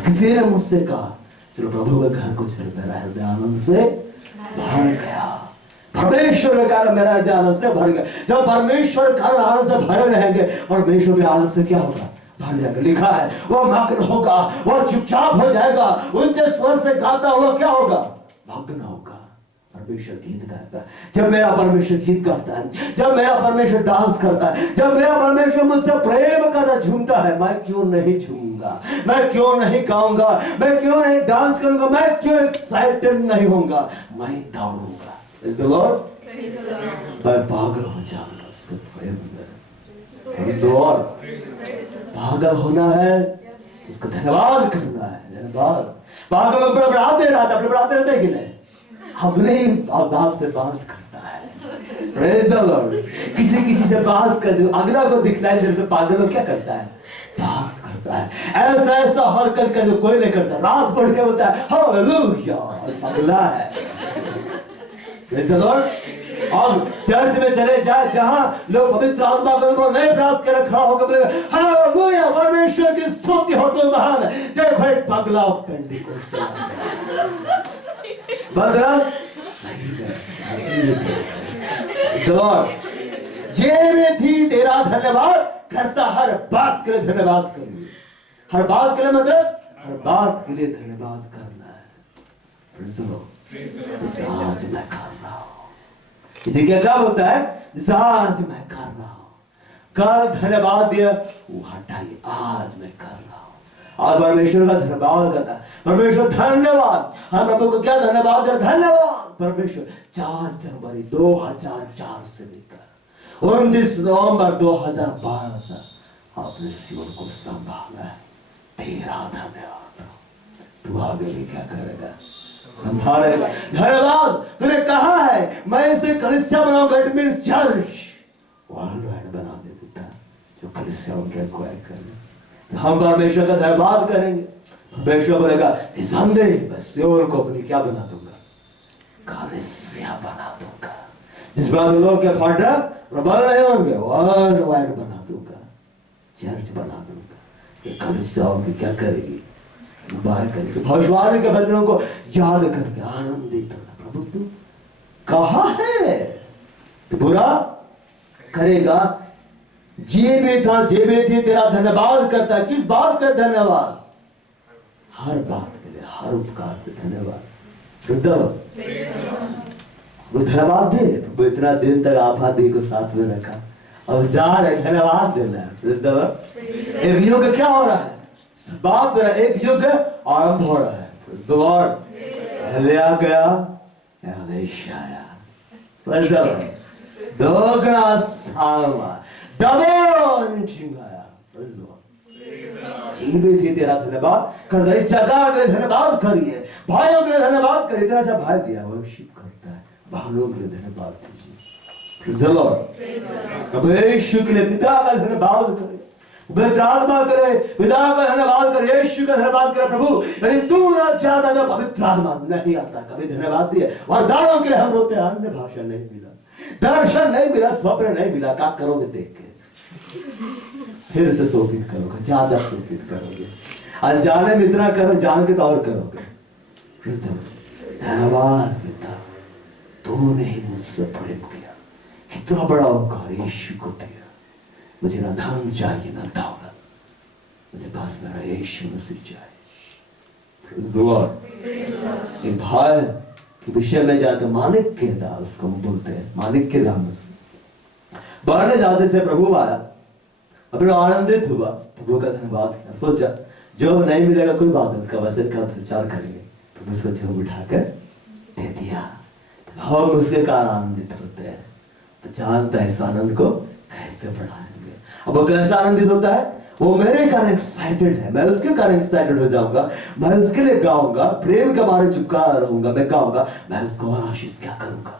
किसी ने मुझसे कहा चलो प्रभु के घर को चल, मेरा हृदय आनंद से भर गया। परमेश्वर के कारण मेरा हृदय आनंद से भर गया। जब परमेश्वर के कारण आनंद से भरे रहेंगे, परमेश्वर भी आनंद से क्या होगा? भर जाएगा। लिखा है वो मग्न होगा, वो चुपचाप हो जाएगा, ऊंचे स्वर से गाता हुआ क्या होगा? मग्न होगा। परमेश्वर गीत गाता है। जब मेरा परमेश्वर गीत गाता है, जब मेरा परमेश्वर डांस करता है, जब मेरा परमेश्वर मुझसे प्रेम करता झूमता है, मैं क्यों नहीं झूमूंगा? मैं क्यों नहीं गाऊंगा? मैं क्यों नहीं डांस करूंगा? मैं क्यों एक्साइटेड नहीं होऊंगा? मैं दौड़ूंगा। Praise the Lord। मैं पागल हो जाऊंगा उसके प्रेम में। Praise the Lord। पागल होना है, उसका धन्यवाद करना है। धन्यवाद। पागल में बड़ा दे रहा था, बड़ा दे रहे कि नहीं? अपने बाप से बात करता है। Praise the Lord। किसी से बात कर, अगला को दिखलाए जैसे पागल क्या करता है? बात करता है। ऐसा हरकत कर जो कोई नहीं करता। रात को उठ के बोलता है हालेलुया, अगला है। Praise the Lord। और चर्च में चले जाए जहां लोग पवित्र आत्मा को नहीं प्राप्त कर रखा होगा, बोले हालेलुया, परमेश्वर की स्तुति हो तो महान। देखो एक पगला पेंटिकोस्टल बदल जीवित ही तेरा धन्यवाद करता, हर बात के लिए धन्यवाद करिए। हर बात के लिए मतलब हर बात के लिए धन्यवाद करना है। आज मैं कर रहा हूं। जी क्या बोलता है, जैसे आज मैं कर रहा हूं, कल धन्यवाद दिया वो हटाइए, आज मैं कर रहा हूं। और परमेश्वर का धन्यवाद करता है, परमेश्वर धन्यवाद, हम प्रभु को क्या धन्यवाद दें, धन्यवाद परमेश्वर। 4 जनवरी 2004 से लेकर 29 नवंबर 2012 तक आपने सियोन को संभाला है, तेरा धन्यवाद। तू आगे भी क्या करेगा, संभालेगा। धन्यवाद, तूने कहा है मैं इसे कलीसिया बनाऊंगा, it means church world wide बना देता है, जो कलीसिया उनके अगुवाई करे। हम परमेश्वर का धन्यवाद करेंगे, परमेश्वर बोलेगा निसंदेह मैं सियोन को अपनी क्या बना दूंगा, कलीसिया बना दूंगा, जिस बात लोग के फाटक प्रबल नहीं होंगे, वर्ल्ड वाइड बना दूंगा, चर्च बना दूंगा। ये कलीसिया उनकी क्या करेगी, बाहर करेगी। भविष्यवाणी के वचनों को याद करके आनंदित होना, प्रभु तू कहा है तो बुरा करेगा। जे भी था जे भी थी तेरा धन्यवाद करता है। किस बात का धन्यवाद, हर बात के लिए, हर उपकार पे धन्यवाद। वो धन्यवाद दे, प्रभु इतना दिन तक आप हाथी को साथ में रखा, अब जा रहे धन्यवाद देना है। एक युग क्या हो रहा है, बाप एक युग आरंभ हो रहा है। एलिया गया, एलीशा आया, दोगुना सालवा डबल चिंगाया। जीवित थी तेरा धन्यवाद करता, इस जगह के धन्यवाद करिए, भाइयों के लिए धन्यवाद करिए। इतना सा भाई दिया वर्शिप करता है, भाइयों के लिए धन्यवाद दीजिए। अब यीशु के लिए पिता का धन्यवाद करें, पवित्र आत्मा करे, पिता का धन्यवाद करे, यीशु का धन्यवाद करे। प्रभु यदि तू ना चाहता तो पवित्र आत्मा नहीं आता। कभी धन्यवाद दिए, वरदानों के लिए हम रोते, अन्य भाषा नहीं मिला, दर्शन नहीं मिला, स्वप्न नहीं मिला, क्या करोगे देख के, फिर से शोभित करोगे, ज्यादा शोभित करोगे। अनजाने में इतना करो, जान के तो और करोगे। धन्यवाद पिता, तूने ही मुझसे प्रेम किया, कितना बड़ा उपकार यीशु को दिया। मुझे ना धन चाहिए ना दौलत, मुझे बस मेरा यीशु मसीह चाहिए। एक भाई के विषय में जाते मालिक के दास उसको बोलते हैं, मालिक के दास। बढ़ने जाते से प्रभु आया, अपना आनंदित हुआ, प्रभु का धन्यवाद किया, सोचा जो नहीं मिलेगा कोई बात नहीं, उसका वचन का प्रचार करेंगे। प्रभु उसको जो उठाकर दे दिया, हम उसके कारण आनंदित होते हैं। तो जानता है इस आनंद को कैसे बढ़ाएंगे। अब वो कैसे आनंदित होता है, वो मेरे कारण एक्साइटेड है, मैं उसके कारण एक्साइटेड हो जाऊंगा, मैं उसके लिए गाऊंगा, प्रेम के बारे चुपका रहूंगा, मैं गाऊंगा, मैं उसको और आशीष क्या करूंगा,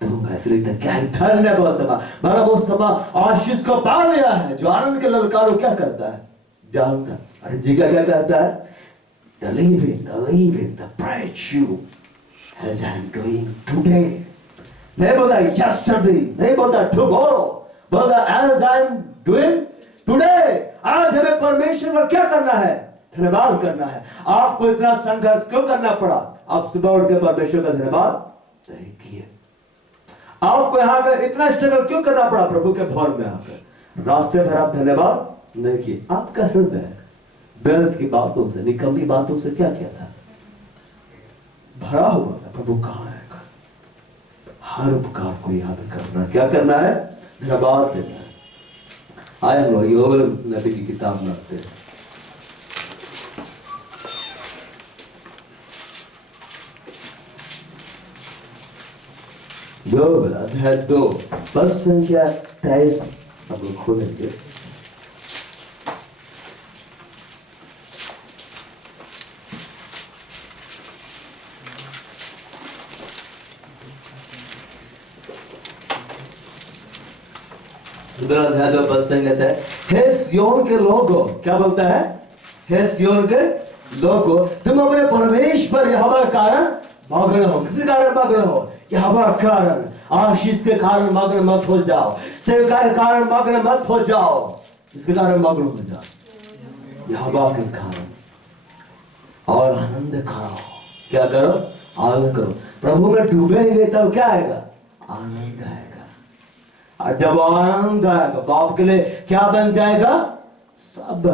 दूंगा। इसलिए क्या धन्य वो समा, माना वो समा आशीष को पा लिया है, जो आनंद के ललकारो क्या करता है, जानता। अरे जी क्या कहता है, the living, the breakthrough as I'm doing today. नहीं बोलता yesterday, नहीं बोलता tomorrow, बोलता as I'm doing today। आज हमें परमेश्वर को क्या करना है, धन्यवाद करना है। आपको इतना संघर्ष क्यों करना पड़ा, आप सुबह उठ के परमेश्वर का धन्यवाद नहीं किए। आपको यहाँ का इतना स्ट्रगल क्यों करना पड़ा, प्रभु के भवन में आकर रास्ते भर आप धन्यवाद नहीं किए। आपका हृदय व्यर्थ की बातों से, निकम्मी बातों से क्या किया था, भरा हुआ था। प्रभु कहाँ है, हर उपकार को याद करना, क्या करना है, धन्यवाद देना है। आए हम लोग योवेल नबी की किताब में आते हैं। योवेल अध्याय 2 पद संख्या 23 हम लोग खोलेंगे। अध्याय 2 पद संख्या कहता है, हे सिय्योन के लोगों, क्या बोलता है, हे सिय्योन के लोगों, तुम अपने परमेश्वर यहोवा के कारण मग्न हो। किस कारण मग्न हो, यहोवा के कारण, आशीष के कारण मग्न मत हो जाओ, सेवका के कारण मग्न मत हो जाओ, इसके कारण मग्न हो जाओ, यहोवा के कारण। और आनंद करो, क्या करो, आनंद करो। प्रभु में डूबेंगे तब क्या आएगा, आनंद आएगा। और जब आनंद आएगा, बाप के लिए क्या बन जाएगा, सब्र।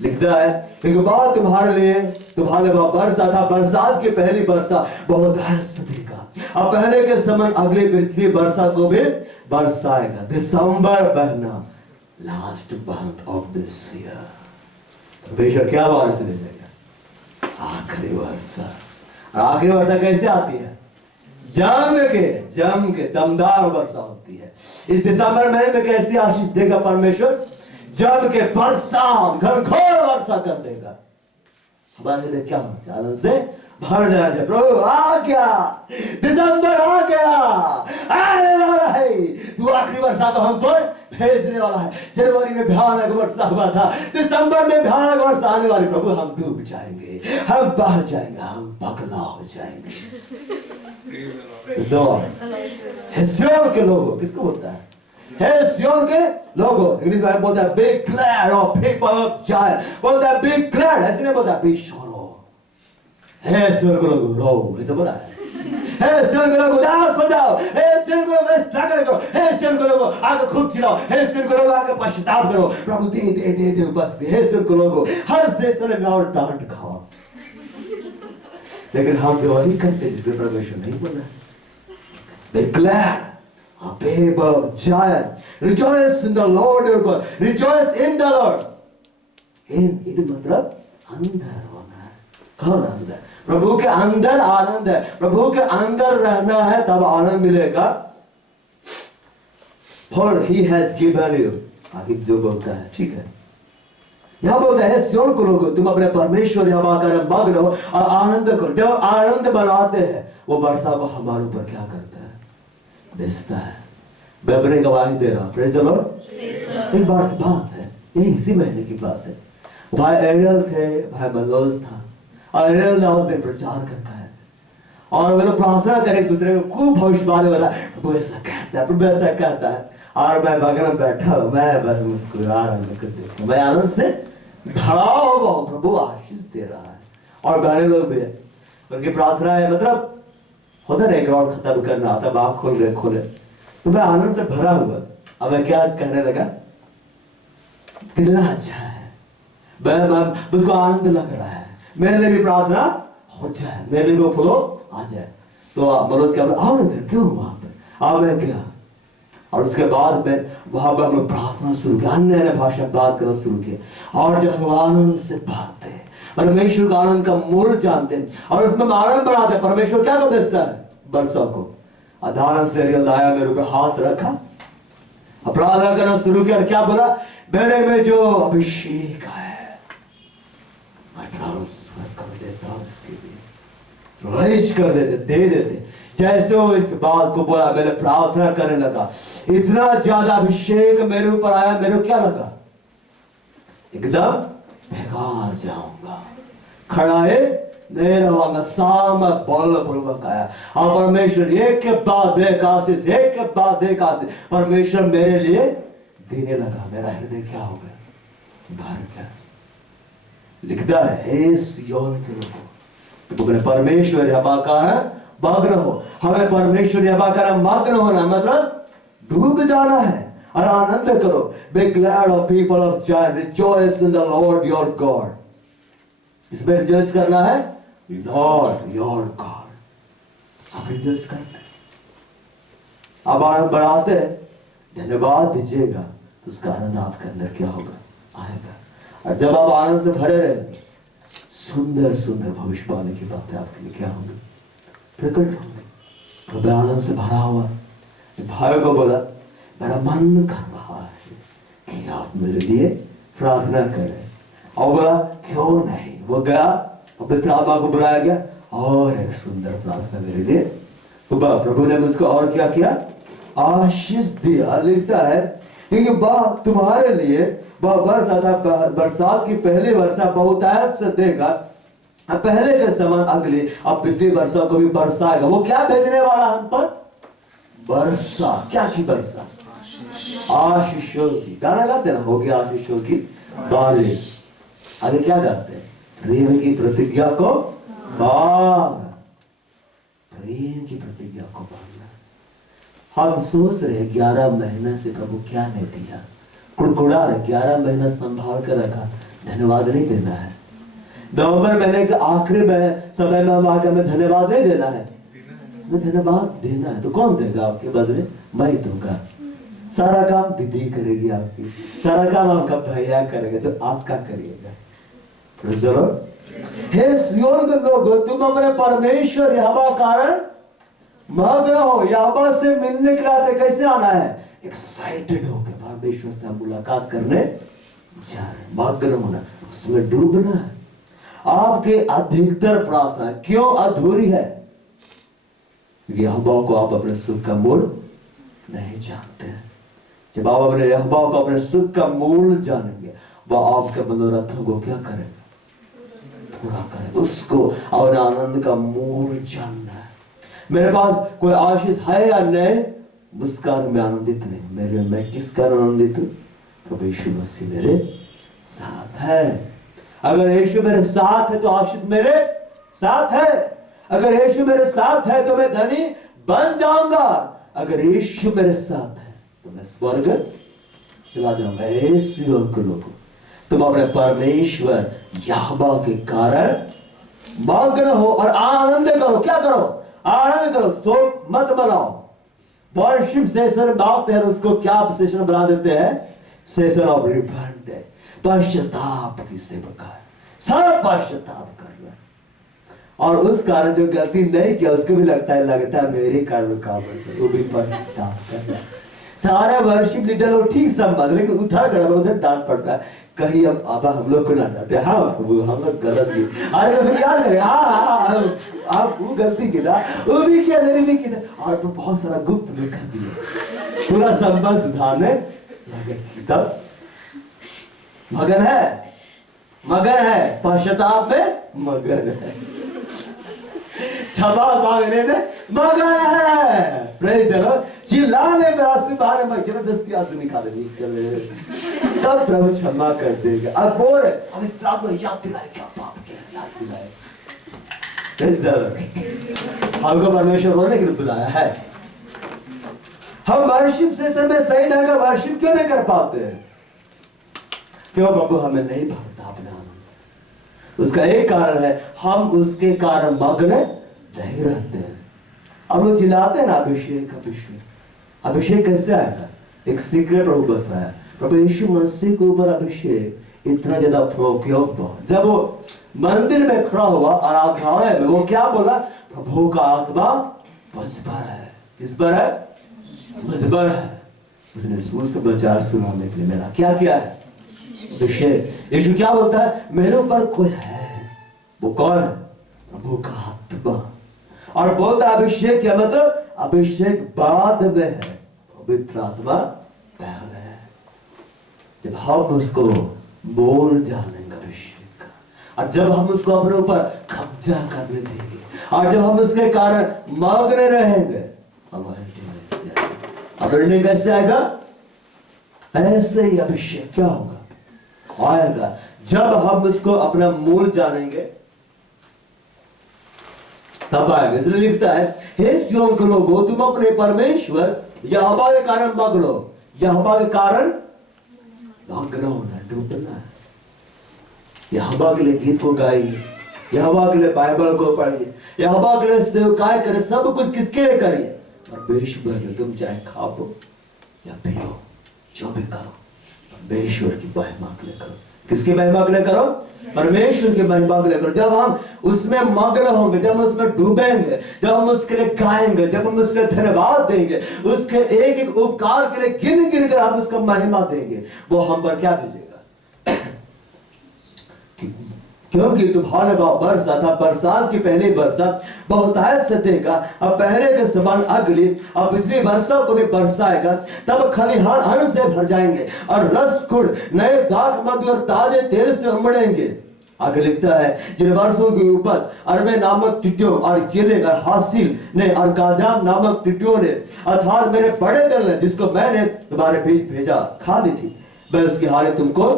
लिखता है एक बात तुम्हारे लिए, तुम्हारे वहां बरसा था, बरसात की पहली वर्षा बहुत से देगा, अब पहले के समान अगली पृथ्वी वर्षा को भी बरसाएगा। दिसंबर महीना, last month of this year, बेशक क्या बारिश दे जाएगा, आखिरी वर्षा। आखिरी वर्षा कैसे आती है? जम के दमदार वर्षा होती है। इस दिसंबर महीने में कैसी आशीष देगा परमेश्वर? जम के बरसात, घनघोर वर्षा कर देगा। हमारे लिए क्या होता है? आनंद से भर जाए, प्रभु आ गया, दिसंबर आ गया, आने वाला है, तू आखिरी वर्षा तो हम पर भेजने वाला है। जनवरी में भयानक वर्षा हुआ था, दिसंबर में भयानक वर्षा आने वाली। प्रभु हम डूब जाएंगे, हम बह जाएंगे, हम पगला हो जाएंगे। सियोन के लोगों, किसको बोलता है? हे सियोन के लोगों, इंग्लिश में बोलता है B glad of people of जायन, बोलता है बी ग्लैड, ऐसे नहीं बोलता बी शोरो। हे सियोन के लोगों रो, ऐसे बोला है। हे सियोन के लोगों उदास हो जाओ, हे सियोन के लोगों स्ट्रगल करो, हे सियोन के लोगों आगे खूब चिल्लाओ, हे सियोन के लोगों आगे पश्चाताप करो, प्रभु दे दे दे दे उपस्थित। हे सियोन के लोगों हर सेशन में और डांट खाओ, लेकिन हम वही करते जिस पे परमेश्वर नहीं बोला। Be glad, people of Zion, rejoice in the Lord your God, rejoice in the Lord. इन मतलब अंदर होना है। कौन अंदर? प्रभु के अंदर आनंद है, प्रभु के अंदर रहना है, तब आनंद मिलेगा। For he has given you, आगे जो बोलता है ठीक है, यहाँ बोलता है सियोन को लोगों, तुम अपने परमेश्वर यहोवा का मग्न हो और आनंद करो। जब आनंद बनाते हैं, वो वर्षा को हमारे ऊपर क्या करता है? भेजता है। मैं अपनी गवाही दे रहा हूँ। Praise the Lord. एक बात है, ये इसी महीने की बात है। भाई एरियल थे, भाई मनोज था, और एरियल ने उस दिन प्रचार करता है, और वे लोग प्रार्थना करें दूसरे को, खूब भविष्यवाणी हो रहा है, प्रभु ऐसा कहता है, प्रभु ऐसा कहता है, और मैं बगल में बैठा हूँ, मैं बस मुस्कुरा रहा हूँ, मैं आनंद से भरा हुआ हूँ, प्रभु आशीष दे रहा है। और बड़े लोग भी है, उनकी प्रार्थना है, मतलब होता नहीं कि और खत्म करना आता, बाप खोले, तो मैं आनंद से भरा हुआ। अब मैं क्या कहने लगा, कितना अच्छा है, मैं मुझको आनंद लग रहा है, मेरे लिए भी प्रार्थना हो जाए, मेरे लिए फ्लो आ जाए। तो मनोज क्या बोला, आओ ना, क्यों वहां पे आओ, मैं क्या। और उसके बाद में वहां पर हम लोग प्रार्थना शुरू किया, अन्य भाषा बात करना शुरू किया, और जब हम आनंद से भरते हैं, परमेश्वर का आनंद का मूल जानते हैं, और उसमें आनंद बढ़ाते हैं। परमेश्वर क्या को भेजता है? वर्षा को। आधारण से लाया, मेरे ऊपर हाथ रखा, अपराध करना शुरू किया, और क्या बोला? मेरे में जो अभिषेक है, मैं ट्रांसफर कर देता हूं, इसके लिए राइज कर देते, दे देते। जैसे वो इस बात को बोला, मैंने प्रार्थना करने लगा, इतना ज्यादा अभिषेक मेरे ऊपर आया, मेरे को क्या लगा? एकदम फेंका जाऊंगा, खड़ाए नहीं रहूंगा, साम बलपूर्वक आया। और परमेश्वर एक के बाद एक आशीष, एक के बाद एक आशीष परमेश्वर मेरे लिए देने लगा। मेरा हृदय क्या हो गया? भर गया। लिखता है, हे सियोन के लोगों, तुमने परमेश्वर यहोवा का है मग्न हो। हमें परमेश्वर यहोवा का मग्न होना मतलब डूब जाना है, और आनंद करो। Be glad of people of Zion, rejoice in the Lord your God. इसमें रिजॉइस करना है, लॉर्ड योर गॉड। आप रिजॉइस करते हैं, आप आनंद बढ़ाते हैं, धन्यवाद दीजिएगा, तो उसका आनंद आपके अंदर क्या होगा? आएगा। और जब आप आनंद से भरे रहेंगे, सुंदर सुंदर भविष्यवाणी की बातें आपके लिए क्या होंगी? प्रकट होंगे। तो मैं आनंद से भरा हुआ भाई को बोला, मेरा मन कर रहा है कि आप मेरे लिए प्रार्थना करें। और बोला क्यों नहीं। वो गया, पवित्र आत्मा को बुलाया गया, और एक सुंदर प्रार्थना मेरे लिए। तो प्रभु ने मुझको और क्या किया? आशीष दिया। लिखता है क्योंकि तुम्हारे लिए वह वर्षा था, बरसात की पहली वर्षा बहुतायत से देगा, पहले के समान अगली अब पिछली वर्षा को भी बरसाएगा। वो क्या भेजने वाला हम पर? वर्षा। क्या की वर्षा? आशीषों की। गाना गाते ना, हो गया आशीषों की बारिश। आगे क्या गाते हैं? प्रेम की प्रतिज्ञा को बांध। प्रेम की प्रतिज्ञा को बांधना। हम सोच रहे 11 महीने से प्रभु क्या नहीं दिया, कुड़कुड़ा रहे, 11 महीना संभाल कर रखा, धन्यवाद नहीं देना है। नवंबर महीने के आखिरी में समय में हम आके हमें धन्यवाद नहीं देना है, हमें धन्यवाद देना है। तो कौन देगा आपके बदले? मैं दूंगा। सारा काम दीदी करेगी आपकी, सारा काम आपका भैया करेगा, तो आप क्या करिएगा? जरूर हे सियोन के लोगों, तुम अपने परमेश्वर यहोवा कारण मग्न हो। यहोवा से मिलने के लिए कैसे आना है? एक्साइटेड होकर परमेश्वर से मुलाकात करने जा रहे, मग्न होना, उसमें डूबना है। आपके अधिकतर प्रार्थना क्यों अधूरी है? यहोवा को आप अपने सुख का मूल नहीं जानते हैं। जब आप अपने यहोवा को अपने सुख का मूल जानेंगे, वह आपके मनोरथों को क्या करेगा? पूरा करें। उसको और आनंद का मूल जानना है। मेरे पास कोई आशीष है या नहीं, उस कारण में आनंदित नहीं। मैं किस कारण आनंदित हूँ? प्रभु यीशु मसीह मेरे साथ है। अगर यीशु मेरे साथ है तो आशीष मेरे साथ है। अगर यीशु मेरे साथ है तो मैं धनी बन जाऊंगा। अगर यीशु मेरे साथ है तो मैं स्वर्ग चला जाऊंगा। ऐसे लोगों, तुम अपने परमेश्वर यहोवा के कारण मग्न हो और आनंद करो। क्या करो? आनंद करो, शोक मत मनाओ। वर्शिप सेशन बात है, उसको क्या सेशन बना देते हैं? सेशन ऑफ रिपेंटेंस, पश्चाताप की सेवक है। सब पश्चाताप कर रहा है, और उस कारण जो गलती नहीं किया उसको भी लगता है मेरे कारण काम है, वो भी पश्चाताप कर रहा है। सारे वर्शिप लीडर लोग ठीक संबंध, लेकिन उधर डांट पड़ रहा है। कहीं अब हम लोग को ना डांटे, हाँ हम लोग गलत की, अरे तो फिर याद करें, हाँ आप वो गलती की ना, वो भी किया, मेरी भी की, और तो बहुत सारा गुप्त में कर दिया। पूरा संबंध सुधारने लगे। तब मगन है, पश्चाताप में मगन है, क्षमा मांगने में मगन है। Praise the Lord. चिल्लाने में आंसू बहाने में जबरदस्ती आंसू निकालने तब प्रभु क्षमा कर देगा। अब और अभी प्रभु याद दिलाए क्या पाप किया, याद दिलाए। Praise the Lord. हमको परमेश्वर रोने के लिए बुलाया है। हम वर्शिप सेशन में सही ढंग का वर्शिप क्यों नहीं कर पाते हैं? क्यों? प्रभु हमें नहीं भरता अपने आनंद से। उसका एक कारण है, हम उसके कारण मग्न नहीं रहते हैं। अब लोग चिल्लाते हैं ना, अभिषेक अभिषेक। अभिषेक कैसे आएगा? एक सीक्रेट प्रभु बताया। प्रभु यीशु मसीह के ऊपर अभिषेक इतना ज्यादा फ्लो क्यों हुआ? जब वो मंदिर में खड़ा हुआ आराधनालय में, वो क्या बोला? प्रभु का आत्मा मुझ पर है। किस पर है? मुझ पर है। उसने सूर से बचा सुनाने के लिए मेरा क्या किया है? अभिषेक। यीशु क्या बोलता है? मेरे ऊपर कोई है। वो कौन है? प्रभु का आत्मा। और बोलता अभिषेक क्या मतलब? अभिषेक बाद में है, पवित्र आत्मा पहले है। जब हम उसको बोल जानेंगे अभिषेक का, और जब हम उसको अपने ऊपर कब्जा करने देंगे, और जब हम उसके कारण मग्न रहेंगे, अभिषेक कैसे आएगा? ऐसे ही अभिषेक क्या होगा? आएगा जब हम उसको अपना मूल जानेंगे, तब आएगा। इसलिए लिखता है, हे सियोन के लोगों, तुम अपने परमेश्वर यहोवा के कारण मग्न हो। यहोवा के कारण मग्न होना, डूबना है। यहोवा के लिए गीत को गाइए, यहोवा के लिए बाइबल को पढ़िए, यहोवा के लिए सेवकाई करें। सब कुछ किसके लिए करिए? परमेश्वर के। तुम चाहे खाओ या पियो, जो भी करो परमेश्वर की महिमा के लिए करो। किसकी महिमा के लिए करो? परमेश्वर की महिमा के लिए करो। जब हम उसमें मग्न होंगे, जब हम उसमें डूबेंगे, जब हम उसके लिए गाएंगे, जब हम उसके धन्यवाद देंगे, उसके एक एक उपकार के लिए गिन गिन कर हम उसका महिमा देंगे, वो हम पर क्या भेजेगा? क्योंकि तुम्हारे वर्षा था, बरसात की पहली बरसात बहुतायत से देगा। अब पहले के समान अगली और पिछली वर्षा को भी बरसाएगा। तब खलिहान अन्न से भर जाएंगे और रस गुड़ नए दाख मधु और ताजे तेल से उमड़ेंगे। आगे लिखता है, जिन वर्षों की उपज अरबे नामक टिड्डियों और चेले और हासिल ने और गाजाम नामक टिड्डियों ने अर्थात मेरे बड़े दल ने, जिसको मैंने तुम्हारे बीच भेजा, खा ली थी, मैं उसकी हालत तुमको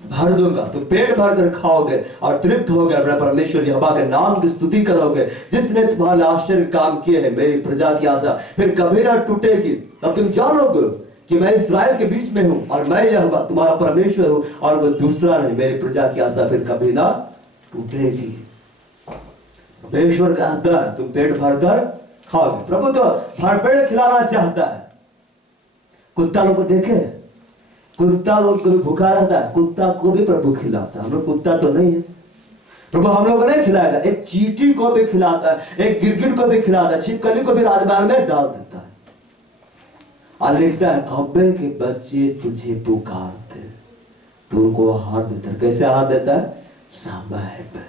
भर दूंगा। तुम पेट भर कर खाओगे और तृप्त होगे। अपने परमेश्वर यहोवा के नाम की स्तुति करोगे, जिसने तुम्हारे आश्चर्य काम किए हैं। मेरी प्रजा की आशा फिर कभी ना टूटेगी। तब तुम जानोगे कि मैं इस्राएल के बीच में हूं और मैं यहोवा तुम्हारा परमेश्वर हूं और वो दूसरा नहीं। मेरी प्रजा की आशा फिर कभी ना टूटेगी। परमेश्वर कहता है तुम पेट भरकर खाओगे। प्रभु तो भरपेट खिलाना चाहता है। कुत्ता लोग को देखे, कुत्ता लोग को भी भूखा रहता है, कुत्ता को भी प्रभु खिलाता है। हम लोग कुत्ता तो नहीं है, प्रभु हम लोग को नहीं खिलाएगा। एक चींटी को भी खिलाता है, एक गिरगिट को भी खिलाता है, छिपकली को भी राजमहल में डाल देता है। और लिखता है कौवे के बच्चे तुझे पुकारते, तू उनको हार देता है। कैसे हार देता है? समय पर,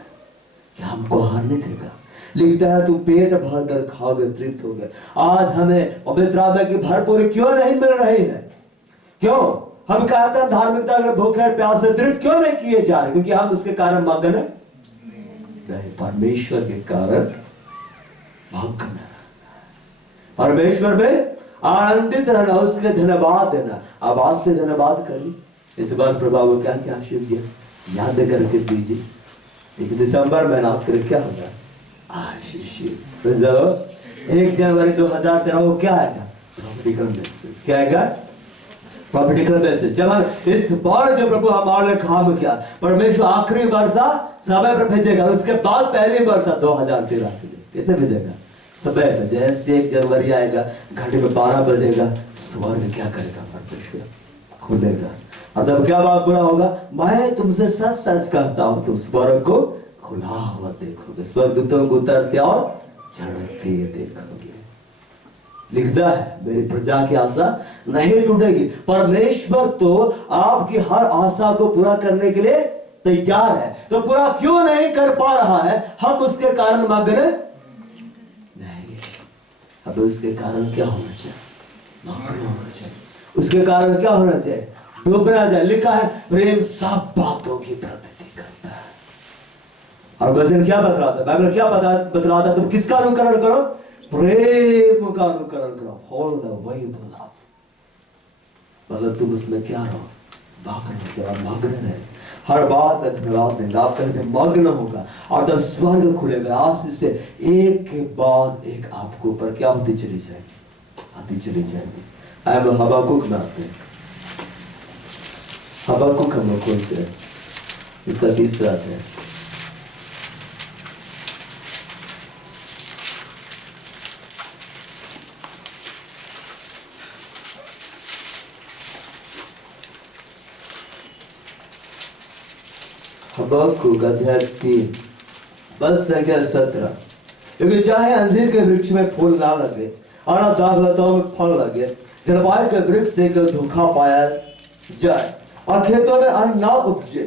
क्या हमको हारने देगा। लिखता है तू पेट भर कर खाओगे, तृप्त हो गए। आज हमें पवित्र आत्मा की भरपूरी क्यों नहीं मिल रही है? क्यों हम कहते हैं धार्मिकता के भूखे प्यास से तृप्त क्यों नहीं किए जा रहे? क्योंकि हम उसके कारण मग्न नहीं, परमेश्वर के कारण मग्न। परमेश्वर में आनंदित रहना, उसके धन्यवाद देना। अब आज से धन्यवाद करिए। इस बार प्रभु क्या क्या आशीष दिया याद करके दीजिए। 1 दिसंबर में नाम कर क्या होगा? आशीष। 1 जनवरी 2013 को क्या आएगा? प्रॉफिटिकल मैसेज। क्या आएगा? प्रॉफिटिकल मैसेज। जब हम इस बार जब प्रभु हमारे काम किया, परमेश्वर आखिरी वर्षा समय पर भेजेगा, उसके बाद पहली वर्षा 2013 के लिए कैसे भेजेगा? समय पर। जैसे 1 जनवरी आएगा, घंटे में 12 बजेगा, स्वर्ग क्या करेगा? परमेश्वर खुलेगा। और तब क्या बात पूरा होगा? मैं तुमसे सच सच कहता हूं, तुम स्वर्ग को खुला हुआ देखोगे, स्वर्गदूतों को उतरते और चढ़ते देखोगे। लिखता है मेरी प्रजा की आशा नहीं टूटेगी। परमेश्वर तो आपकी हर आशा को पूरा करने के लिए तैयार है। तो पूरा क्यों नहीं कर पा रहा है? हम उसके कारण मग्न नहीं। अब उसके कारण क्या होना चाहिए? मग्न होना चाहिए। उसके कारण क्या होना चाहिए? डूबना चाहिए। लिखा है प्रेम सब बातों की प्रवृत्ति करता है। और वचन क्या बतलाता है? बाइबल क्या बतलाता है? तुम किसका अनुकरण करो? प्रेम का अनुकरण करो। Follow the way of love. मतलब तुम उसमें क्या रहो? मग्न रहे। हर बात में धन्यवाद देगा। आप कहीं मग्न होगा और तब स्वर्ग खुलेगा। आशीष से एक के बाद एक आपको ऊपर क्या होती चली जाएगी? आती चली जाएगी। अब हबाकुक में आते हैं। हबाकुक हम लोग खोलते हैं, इसका 3रा अध्याय। हबाकुक अध्याय 3 बस संख्या 17। क्योंकि चाहे अंजीर के वृक्ष में फूल ना लगे और न दाखलताओं में फल लगे, जलवायु के वृक्ष से धोखा पाया जाए और खेतों में अन्न ना उपजे,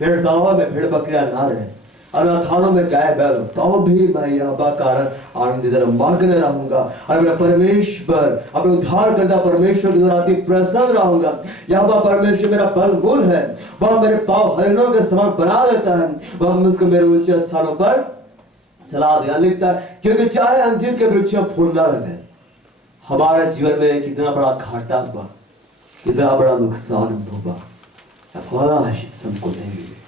भेड़साओं में भेड़ बकरियां ना रहे, अनाथानों में गाय बैल, तो भी मैं यहोवा कारण आनंदित मग्न रहूंगा और मैं परमेश्वर अपने उद्धार करता परमेश्वर के द्वारा अति प्रसन्न रहूंगा। यहोवा परमेश्वर मेरा बल मूल है, वह मेरे पाँव हरिणों के समान बना देता है, वह मुझको मेरे ऊंचे स्थानों पर चला दिया। लिखता है क्योंकि चाहे अंजीर के वृक्ष में फूल ना लगे, हमारे जीवन में कितना बड़ा घाटा हुआ, कितना बड़ा नुकसान हुआ, फला आशीष हमको नहीं मिले,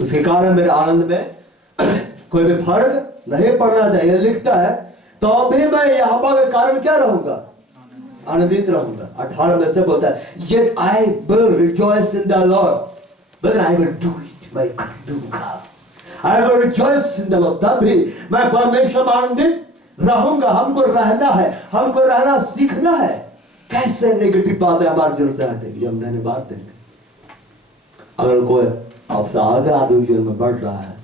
उसके कारण मेरे आनंद में कोई भी फर्क नहीं पड़ना चाहिए। लिखता है तो भी मैं यहोवा के कारण क्या रहूंगा? आनंदित रहूंगा। 18 में से बोलता है yet I will rejoice in the Lord, but I will do it, मैं कर दूंगा। I will rejoice in the Lord, तब भी मैं परमेश्वर में आनंदित रहूंगा। हमको रहना है, हमको रहना सीखना है। कैसे नेगेटिव बातें हमारे दिल से हटेगी? हम धन्यवाद देंगे। अगर कोई आपसे आगे आदमी जीवन में बढ़ रहा है,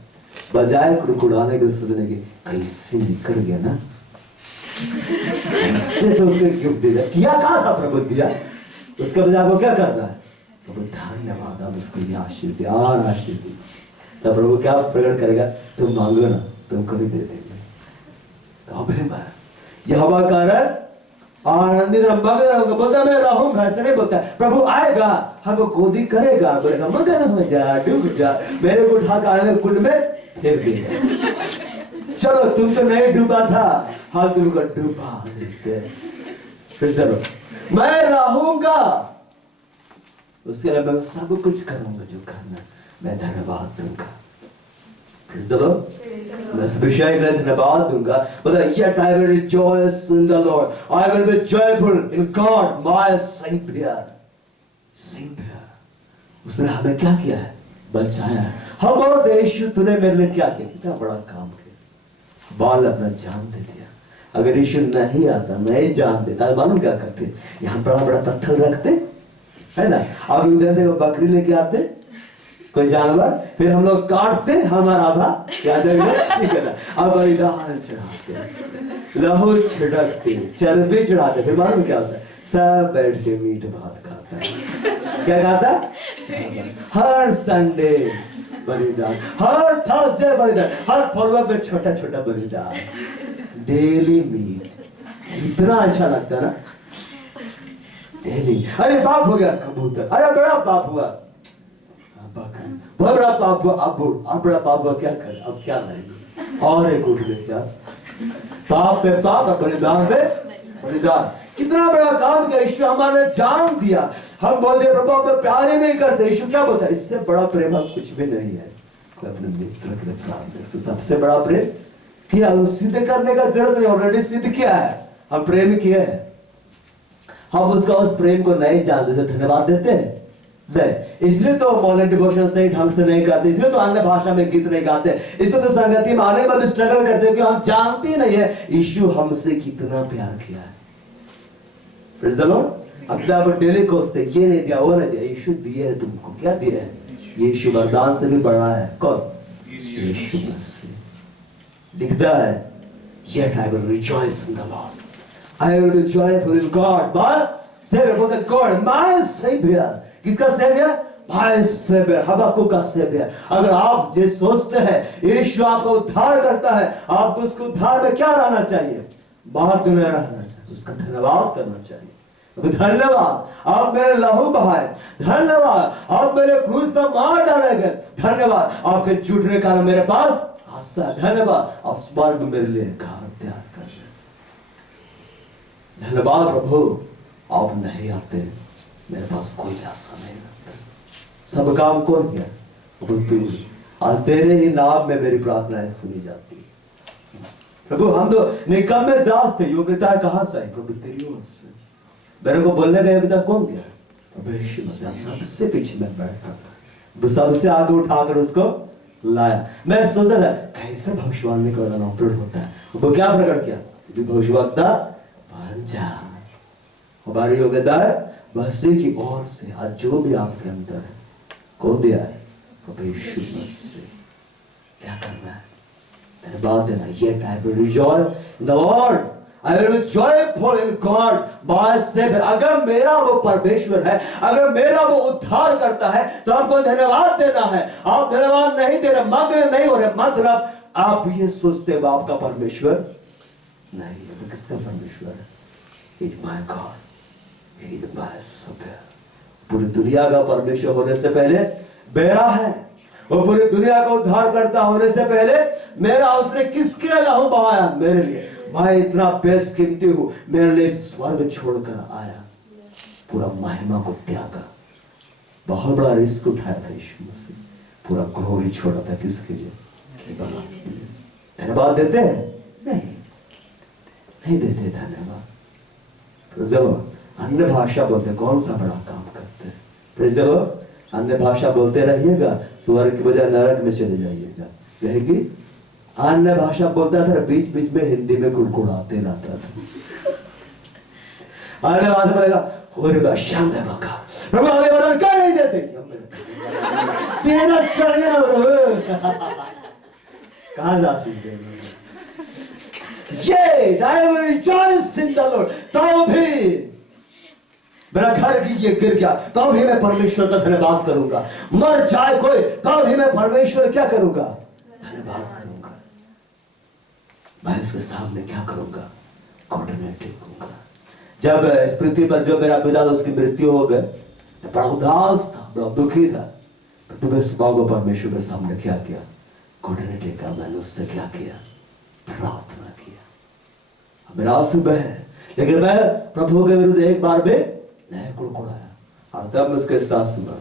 बजाय कुड़कुड़ाने के सोचने की कैसे निकल गया ना, कैसे तो उसके गिफ्ट दिया, किया कहा था प्रभु दिया, उसके बजाय आपको क्या करना है? प्रभु धन्यवाद, आप उसको ये आशीष दिया और आशीष दी। तब प्रभु क्या प्रकट करेगा? तुम मांगो ना, तुमको ही दे देंगे। तो अभी मैं यहोवा कारण आनंदित रहूंगा। बोलता मैं रहूंगा, ऐसा नहीं बोलता। प्रभु आएगा, हमको गोदी करेगा, बोलेगा मगन हो जा, डूब जा, मेरे को उठा कर कुंड में फेंक देगा। चलो तुम तो नहीं डूबा था, हाँ तुमको डूबा देते। फिर चलो मैं रहूंगा, उसके लिए मैं सब कुछ करूंगा जो करना। मैं धन्यवाद दूंगा। चलो मैं इस विषय के लिए धन्यवाद दूंगा। बोला yet I will rejoice in the Lord, I will be joyful in God my Savior। Savior उसने हमें क्या किया है? बचाया है। हम और यीशु तूने मेरे लिए क्या किया? कितना बड़ा काम किया। बाल अपना जान दे दिया। अगर यीशु नहीं आता, नहीं जान देता, मालूम क्या करते? यहाँ बड़ा बड़ा पत्थर रखते है ना, अब उधर से बकरी लेके आते कोई जानवर, फिर हम लोग काटते, हमारा आधा क्या देंगे, ठीक है ना, अब बलिदान चढ़ाते, लहू छिड़कते, चर्बी चढ़ाते, फिर मालूम क्या होता है? सब बैठ के मीट भात खाता है। क्या खाता? हर संडे बलिदान, हर थर्सडे बलिदान, हर फॉलोअप पे छोटा छोटा बलिदान, डेली मीट। इतना अच्छा लगता है ना डेली। अरे पाप हो गया कबूतर, अरे बड़ा पाप हुआ बकरी, बहुत बड़ा पाप हुआ, अब बड़ा पाप हुआ, क्या करे, अब क्या करेंगे? और एक उठ गए क्या? पाप पे पाप, बलिदान पे बलिदान। कितना बड़ा काम किया यीशु, हमारे जान दिया। हम बोलते प्रभु आप तो प्यार ही नहीं करते। यीशु क्या बोलता है? इससे बड़ा प्रेम अब कुछ भी नहीं है, कोई अपने मित्र के लिए प्यार करे। तो सबसे बड़ा प्रेम किया, सिद्ध करने का जरूरत नहीं, ऑलरेडी सिद्ध किया है, हम प्रेम किए हैं। हम उसका उस प्रेम को नहीं जानते, से धन्यवाद देते हैं नहीं, इसलिए तो मॉर्निंग डिवोशन सही ढंग से नहीं करते, इसलिए तो अन्य भाषा में गीत नहीं गाते, इसलिए तो संगति में आने वाले स्ट्रगल करते हैं कि हम जानते नहीं है यीशु हमसे कितना प्यार किया है। Praise the Lord. अब आप डेली कोसते, ये नहीं दिया, वो नहीं दिया, यीशु दिए है तुमको। क्या दिया है? यीशु वरदान से भी बड़ा है। कौन? यीशु मसीह। लिखता है yet I will rejoice in the Lord, I will be joyful in God my Savior। बोलते God my Savior। किसका सेवियर? भाई सेवियर, हबक्कुक का सेवियर। अगर आप ये सोचते हैं यीशु आपको उद्धार करता है, आपको उसको उद्धार में क्या रहना चाहिए? भाग्य में रहना चाहिए, उसका धन्यवाद करना चाहिए। धन्यवाद आप मेरे लहू बहाए, धन्यवाद आप मेरे क्रूस पर मार डाले गए, धन्यवाद आपके छूटने का मेरे पास आशा, धन्यवाद आप स्वर्ग में मेरे लिए घर तैयार कर रहे। धन्यवाद प्रभु आप नहीं आते, मेरे पास कोई आशा नहीं लगता। सब काम कौन किया? तू। आज तेरे ही नाम में मेरी प्रार्थनाएं सुनी जाती है प्रभु। हम तो निकम्मे दास थे, योग्यता कहां से आई प्रभु? तेरी ओर से। मेरे को बोलने का योग्यता कौन दिया? प्रभु यीशु मसीह। सबसे पीछे मैं बैठता था, सबसे आगे उठाकर उसको लाया। मैं सोचता था कैसे भविष्यवाणी का ऑपरेट होता है, वो क्या प्रकट किया? भविष्यवक्ता बन जा। हमारी योग्यता है मसीह की ओर से। आज जो भी आपके अंदर है, कौन दिया है? प्रभु यीशु मसीह। क्या करना है? धन्यवाद देना। Yet I will rejoice in the Lord, I will be joyful in God my Savior। अगर मेरा वो परमेश्वर है, अगर मेरा वो उद्धार करता है, तो आपको धन्यवाद देना है। आप धन्यवाद नहीं दे रहे, मग्न नहीं हो रहे, मतलब आप ये सोचते हैं आपका परमेश्वर नहीं है। तो किसका परमेश्वर है? He is my God, He is my Savior। पूरी दुनिया का परमेश्वर होने से पहले मेरा है, वो पूरी दुनिया को उद्धार करता होने से पहले मेरा। उसने किसके लहू बहाया? मेरे लिए। मैं इतना बेशकीमती हूं, मेरे लिए स्वर्ग छोड़कर आया, पूरा महिमा को त्यागा, बहुत बड़ा रिस्क उठाया था यीशु मसीह, पूरा ग्लोरी छोड़ा था। किसके लिए? धन्यवाद देते हैं? नहीं देते धन्यवाद। जब अन्य भाषा बोलते, कौन सा बड़ा काम करते हैं? जब अन्य भाषा बोलते रहिएगा, स्वर्ग के बजाय नरक में चले जाइएगा। यही कि अन्य भाषा बोलता था, बीच बीच में हिंदी में कुड़कुड़ाते रहता था। अन्य भाषा बोलेगा होगा शांत है बाका, प्रभु आगे बढ़ा क्या नहीं देते तेरा चढ़िया कहाँ जा सकते हैं? ये I will rejoice in the Lord। तो भी मेरा घर की ये गिर गया, तो भी मैं परमेश्वर का धन्यवाद करूंगा। मर जाए कोई, तो भी मैं परमेश्वर क्या करूंगा? धन्यवाद करूंगा। मैं इसके सामने क्या करूंगा? घुटने टेकूंगा। जब इस पृथ्वी पर जो मेरा पिता था उसकी मृत्यु हो गई, बड़ा उदास था, बड़ा दुखी था, तो तुम्हें सुबह को परमेश्वर के सामने क्या किया? घुटने टेका। मैंने उससे क्या किया? प्रार्थना किया। मेरा आंसू बहे, लेकिन मैं प्रभु के विरुद्ध एक बार भी नहीं कुड़कुड़ाया। और तब उसके साथ सुना,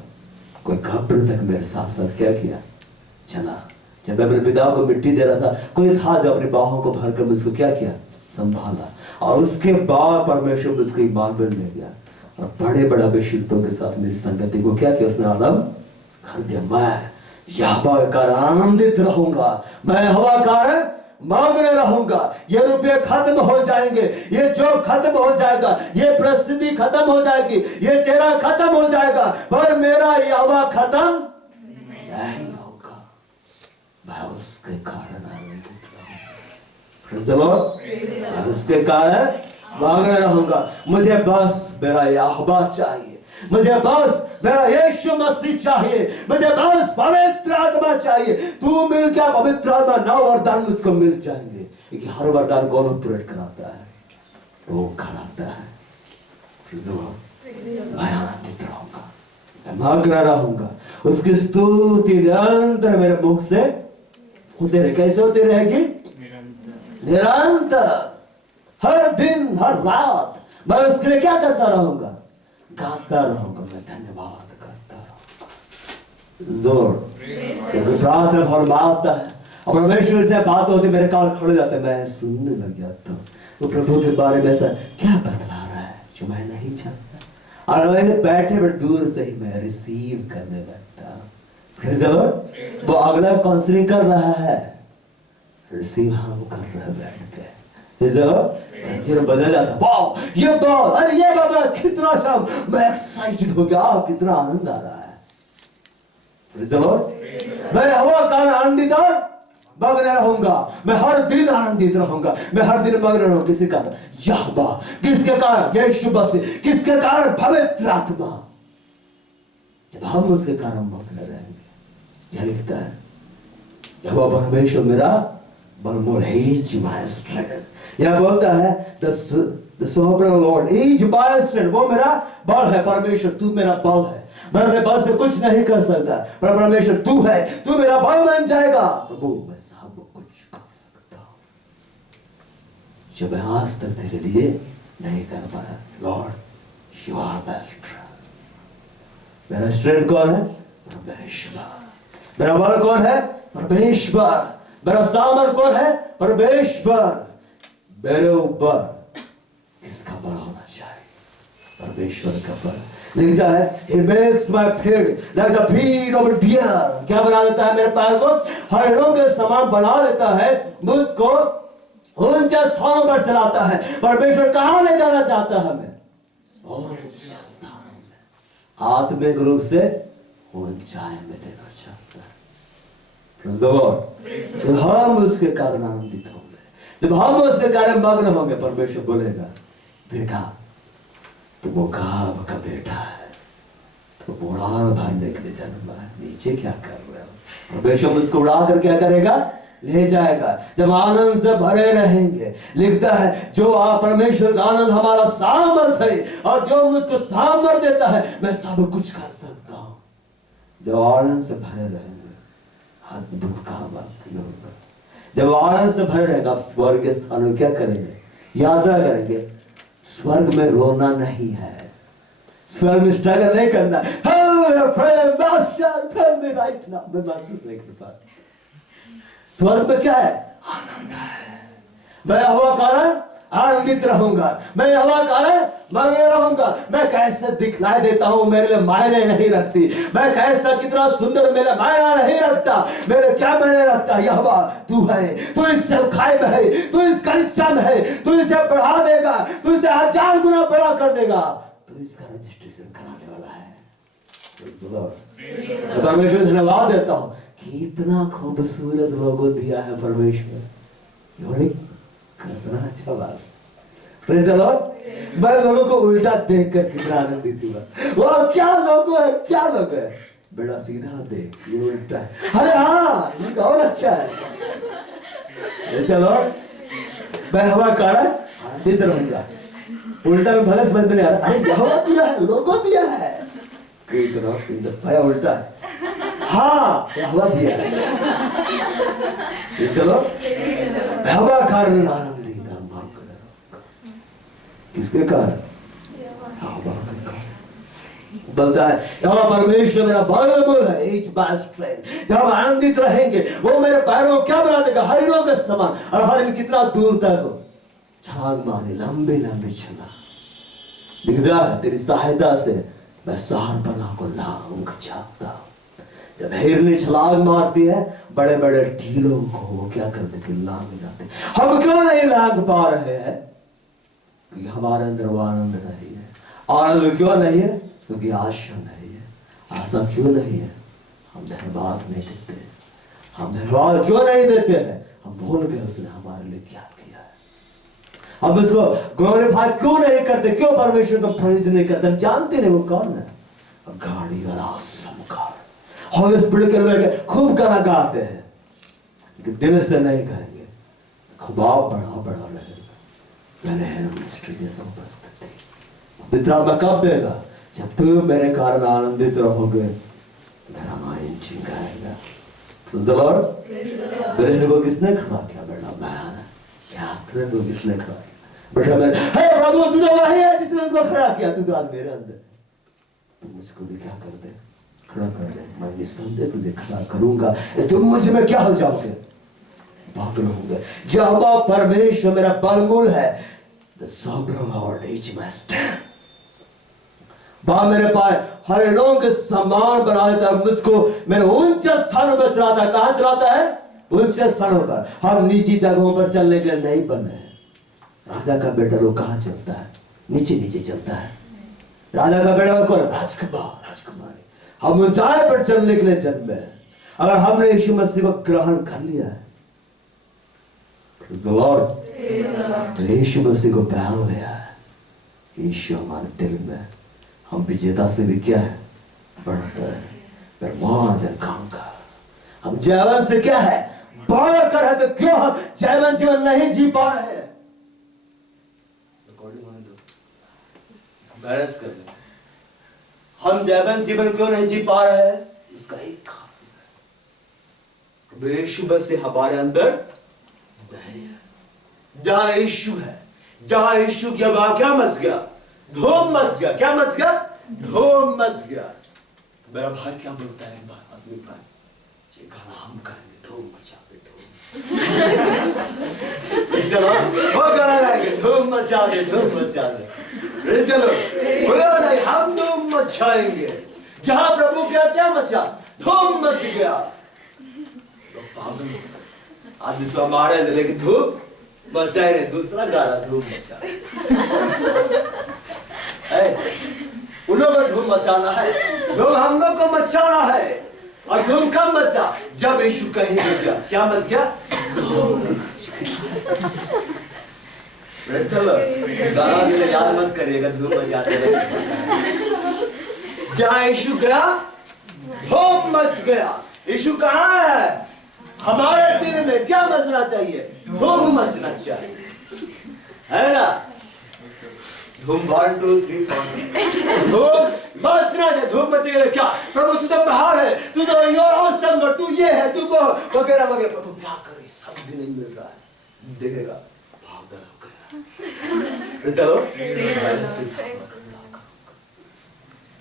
कोई घबरे तक मेरे साथ साथ क्या किया? चला जब मैं अपने पिता को मिट्टी दे रहा था, कोई था जो अपनी बाहों को भरकर मुझको क्या किया, संभाला। और उसके बाद परमेश्वर मुझको इमानुएल ले गया और बड़े बड़े अभिषिक्तों के साथ मेरी संगति को क्या किया, उसने आलम कर दिया। मैं यहोवा के कारण आनंदित रहूंगा, मैं यहोवा के कारण मांगने रहूंगा। ये रुपये खत्म हो जाएंगे, ये जॉब खत्म हो जाएगा, ये प्रसिद्धि खत्म हो जाएगी, ये चेहरा खत्म हो जाएगा, पर मेरा यहोवा खत्म नहीं होगा। मैं उसके कारण आनंदित रहूंगा, उसके कारण मांगने रहूंगा। मुझे बस मेरा यहोवा चाहिए, मुझे बस मेरा यीशु मसीह चाहिए, मुझे बस पवित्र आत्मा चाहिए। तू मिल क्या पवित्र आत्मा, 9 वरदान मुझको मिल जाएंगे। क्योंकि हर वरदान कौन ऑपरेट कराता है, वो कराता है। मैं आनंदित रहूंगा, मैं मांगना रहूंगा। उसकी स्तुति निरंतर मेरे मुख से होते रहे। कैसे होती रहेगी, निरंतर, हर दिन हर रात मैं उसके लिए क्या करता रहूंगा, गाता रहूंगा, मैं धन्यवाद करता रहूंगा। जोर प्रार्थना फरमाता है और परमेश्वर से बात होती, मेरे कान खड़े जाते, मैं सुनने लग जाता हूँ। वो प्रभु के बारे में ऐसा क्या बतला रहा है जो मैं नहीं जानता, और मैं बैठे बैठे दूर से ही मैं रिसीव करने लगता हूँ। वो अगला काउंसलिंग कर रहा है, रिसीव हम कर रहे हैं बैठ के। बदल जाता, वाह ये बात, अरे ये बात कितना अच्छा, मैं एक्साइटेड हो गया, कितना आनंद आ रहा है। मैं हवा का आनंदित मग्न रहूंगा, मैं हर दिन आनंदित रहूंगा, मैं हर दिन मग्न रहूंगा। किसके कारण, यहोवा, किसके कारण, यीशु मसीह, किसके कारण, पवित्र आत्मा। जब हम उसके कारण मग्न रहेंगे, क्या लिखता है, यहोवा परमेश्वर मेरा बल, he is my strength। यह बोलता है the sovereign Lord is my strength, वो मेरा बल है। परमेश्वर तू मेरा बल है, मैं अपने बल से कुछ नहीं कर सकता, पर परमेश्वर तू है, तू मेरा बल बन जाएगा। प्रभु मैं सब कुछ कर सकता हूँ जो मैं आज तक तेरे लिए नहीं कर पाया। Lord you are my strength. मेरा स्ट्रेंथ कौन है, परमेश्वर। मेरा बल कौन है, परमेश्वर। मेरा सामर्थ कौन है, परमेश्वर। मेरे ऊपर किसका बल होना चाहिए, परमेश्वर का बल। लिखता है he makes my feet like the feet of a deer। क्या बना देता है, मेरे पैर को हरणों के समान बना देता है, मुझको ऊंचे स्थानों पर चलाता है। परमेश्वर कहाँ ले जाना चाहता है हमें, ऊंचे स्थानों में, आत्मिक रूप से ऊंचाई में लेना चाहता है। जब हम उसके कारण आनंदित होंगे, जब हम उसके कारण मग्न होंगे, परमेश्वर बोलेगा बेटा तू मोकाब का बेटा है, तो उड़ान भरने के लिए जन्मा है, नीचे क्या कर रहे हो। परमेश्वर मुझको उड़ा कर क्या करेगा, ले जाएगा। जब आनंद से भरे रहेंगे, लिखता है जो परमेश्वर का आनंद हमारा सामर्थ है, और जो मुझको सामर्थ देता है, मैं सब कुछ कर सकता हूँ। जब आनंद से भरे रहेंगे, अद्भुत काम आपके होगा। जब आनंद से भरे रहेगा, आप स्वर्ग के स्थान में क्या करेंगे, यात्रा करेंगे। स्वर्ग में रोना नहीं है, स्वर्ग में स्ट्रगल नहीं करना। मैं महसूस नहीं कर पा। स्वर्ग में क्या है, आनंद है। मैं हवा कारण आनंदित रहूंगा, मैं हवा कारण मग्न रहूंगा। मैं कैसे दिखलाई देता हूं मेरे लिए मायने नहीं रखती, मैं कैसा कितना सुंदर मेरे मायना नहीं रखता, मेरे क्या मायने रखता, यहोवा तू है, तू इस खाई में है, तू इस कलिसिया में है, तू इसे बढ़ा देगा, तू इसे 1000 गुना बड़ा कर देगा, तू इसका रजिस्ट्रेशन कराने वाला है। तो परमेश्वर धन्यवाद देता हूं कि इतना खूबसूरत लोगो दिया है परमेश्वर। करना अच्छा बात। Praise the Lord. मैं लोगों को उल्टा देखकर कितना आनंदित हुआ। वो क्या लोगो है, क्या लोग है, बेटा सीधा देख, ये उल्टा है। अरे हाँ, ये और अच्छा है। Praise the Lord. मैं हवा कारण आनंदित रहूंगा। उल्टा में भले समझ में नहीं आ रहा, अरे हवा दिया है, लोगो दिया है, कितना सुंदर। भाई उल्टा है, हाँ हवा दिया है। Praise the Lord. हवा कारण आनंदित, किसके कारण, हवा के कारण। बोलता है यहाँ परमेश्वर मेरा बलबुल है, each my strength। जब हम आनंदित रहेंगे वो मेरे पैरों को क्या बना देगा, हरिणों के समान। और हरिण कितना दूर तक हो, छाल मारे, लंबी लंबी छलांग। दिखता है तेरी सहायता से मैं शहरपनाह को लांग जाता हूं। जब हिरनी छलांग मारती है बड़े बड़े टीलों को वो क्या कर देती, लांग जाते। हम क्यों नहीं लांग पा रहे हैं, क्योंकि हमारे अंदर वो आनंद नहीं है। आनंद क्यों नहीं है, क्योंकि आशा नहीं है। आशा क्यों नहीं है, हम धन्यवाद नहीं देते। हम धन्यवाद क्यों नहीं देते हैं, हम भूल गए उसने हमारे लिए क्या किया है। हम उसको ग्लोरीफाई क्यों नहीं करते, क्यों परमेश्वर को प्रेज नहीं करते, हम जानते नहीं वो कौन है। गाड़ी का awesome God, होली स्पिरिट के लोग खूब गाना गाते हैं लेकिन दिल से नहीं गाएंगे। खुबाब बड़ा बड़ा रहेगा, मिनिस्ट्री जैसा उपस्थिति पिता कब देगा, जब तुम मेरे कारण आनंदित रहोगे, मेरा माइंड चिंगाएगा। मेरे को किसने खड़ा किया, बेटा मैं क्या, तेरे को किसने खड़ा किया बेटा, मैं हे प्रभु तू तो वही है जिसने उसको खड़ा किया, तू तो आज मेरे अंदर, तू मुझको भी क्या कर दे, खड़ा कर दे। मैं निसंदेह तुझे खड़ा करूंगा, तुम मुझ में क्या हो जाओगे, पागल होंगे। जब परमेश्वर मेरा बलमूल है, the sovereign Lord is my stand। मेरे पास हरिणों के समान बना देता है मुझको, मेरे ऊंचे स्थानों पर चलाता है। कहां चलाता है, ऊंचे स्थानों पर। हम नीची जगहों पर चलने के लिए नहीं बने हैं। राजा का बेटा लोग कहां चलता है, नीचे नीचे चलता है। राजा का बेटा कौन, राजकुमार राजकुमारी। हम ऊंचाई पर चलने के लिए जन्मे हैं। अगर हमने यीशु मसीह को ग्रहण कर लिया है, तो यीशु मसीह को पहन लिया है, यीशु हमारे दिल में, हम विजेता से भी क्या है, बढ़कर है, more than conqueror। हम जयवन से क्या है, बढ़कर है। तो क्यों हम जयवन जीवन नहीं जी पा रहे हैं, बैलेंस कर ले। हम जयवन जीवन क्यों नहीं जी पा रहे हैं, उसका एक कारण है, यीशु मसीह हमारे अंदर नहीं है। जहां यीशु है, जहां यीशु की वहां क्या मच गया, धूम मच गया। क्या मच गया, धूम मच गया। मेरा भाई क्या बोलता है, एक बार आदमी भाई, ये गाना हम गाएंगे, धूम मचा दे, धूम चलो वो गाना गाएंगे, धूम मचा दे, धूम मचा दे। चलो बोलो नहीं, हम धूम मचाएंगे। जहां प्रभु क्या क्या मचा, धूम मच गया। तो पागल आज जिसको हमारे लेकिन धूम मचा रहे, दूसरा गाना धूम मचा उन लोगों को धूम मचाना है, धूम हम लोग को मचाना है। और धूम कब मचा, जब यीशु कहेगा क्या मच गया, गाना याद मत करिएगा, धूम मचाते रहिए। जहां यीशु गया धूम मच गया। यीशु कहाँ है, हमारे दिल में क्या मचना चाहिए, धूम मचना चाहिए, है ना। धूम 1 2 3 धूम मचना चाहिए। धूम मचेगा क्या, प्रभु तू तो बाहर है, तू तो awesome God, तू ये है, तू वो वगैरह वगैरह। प्रभु क्या करे, सब भी नहीं मिल रहा है, देखेगा पागल हो गया। चलो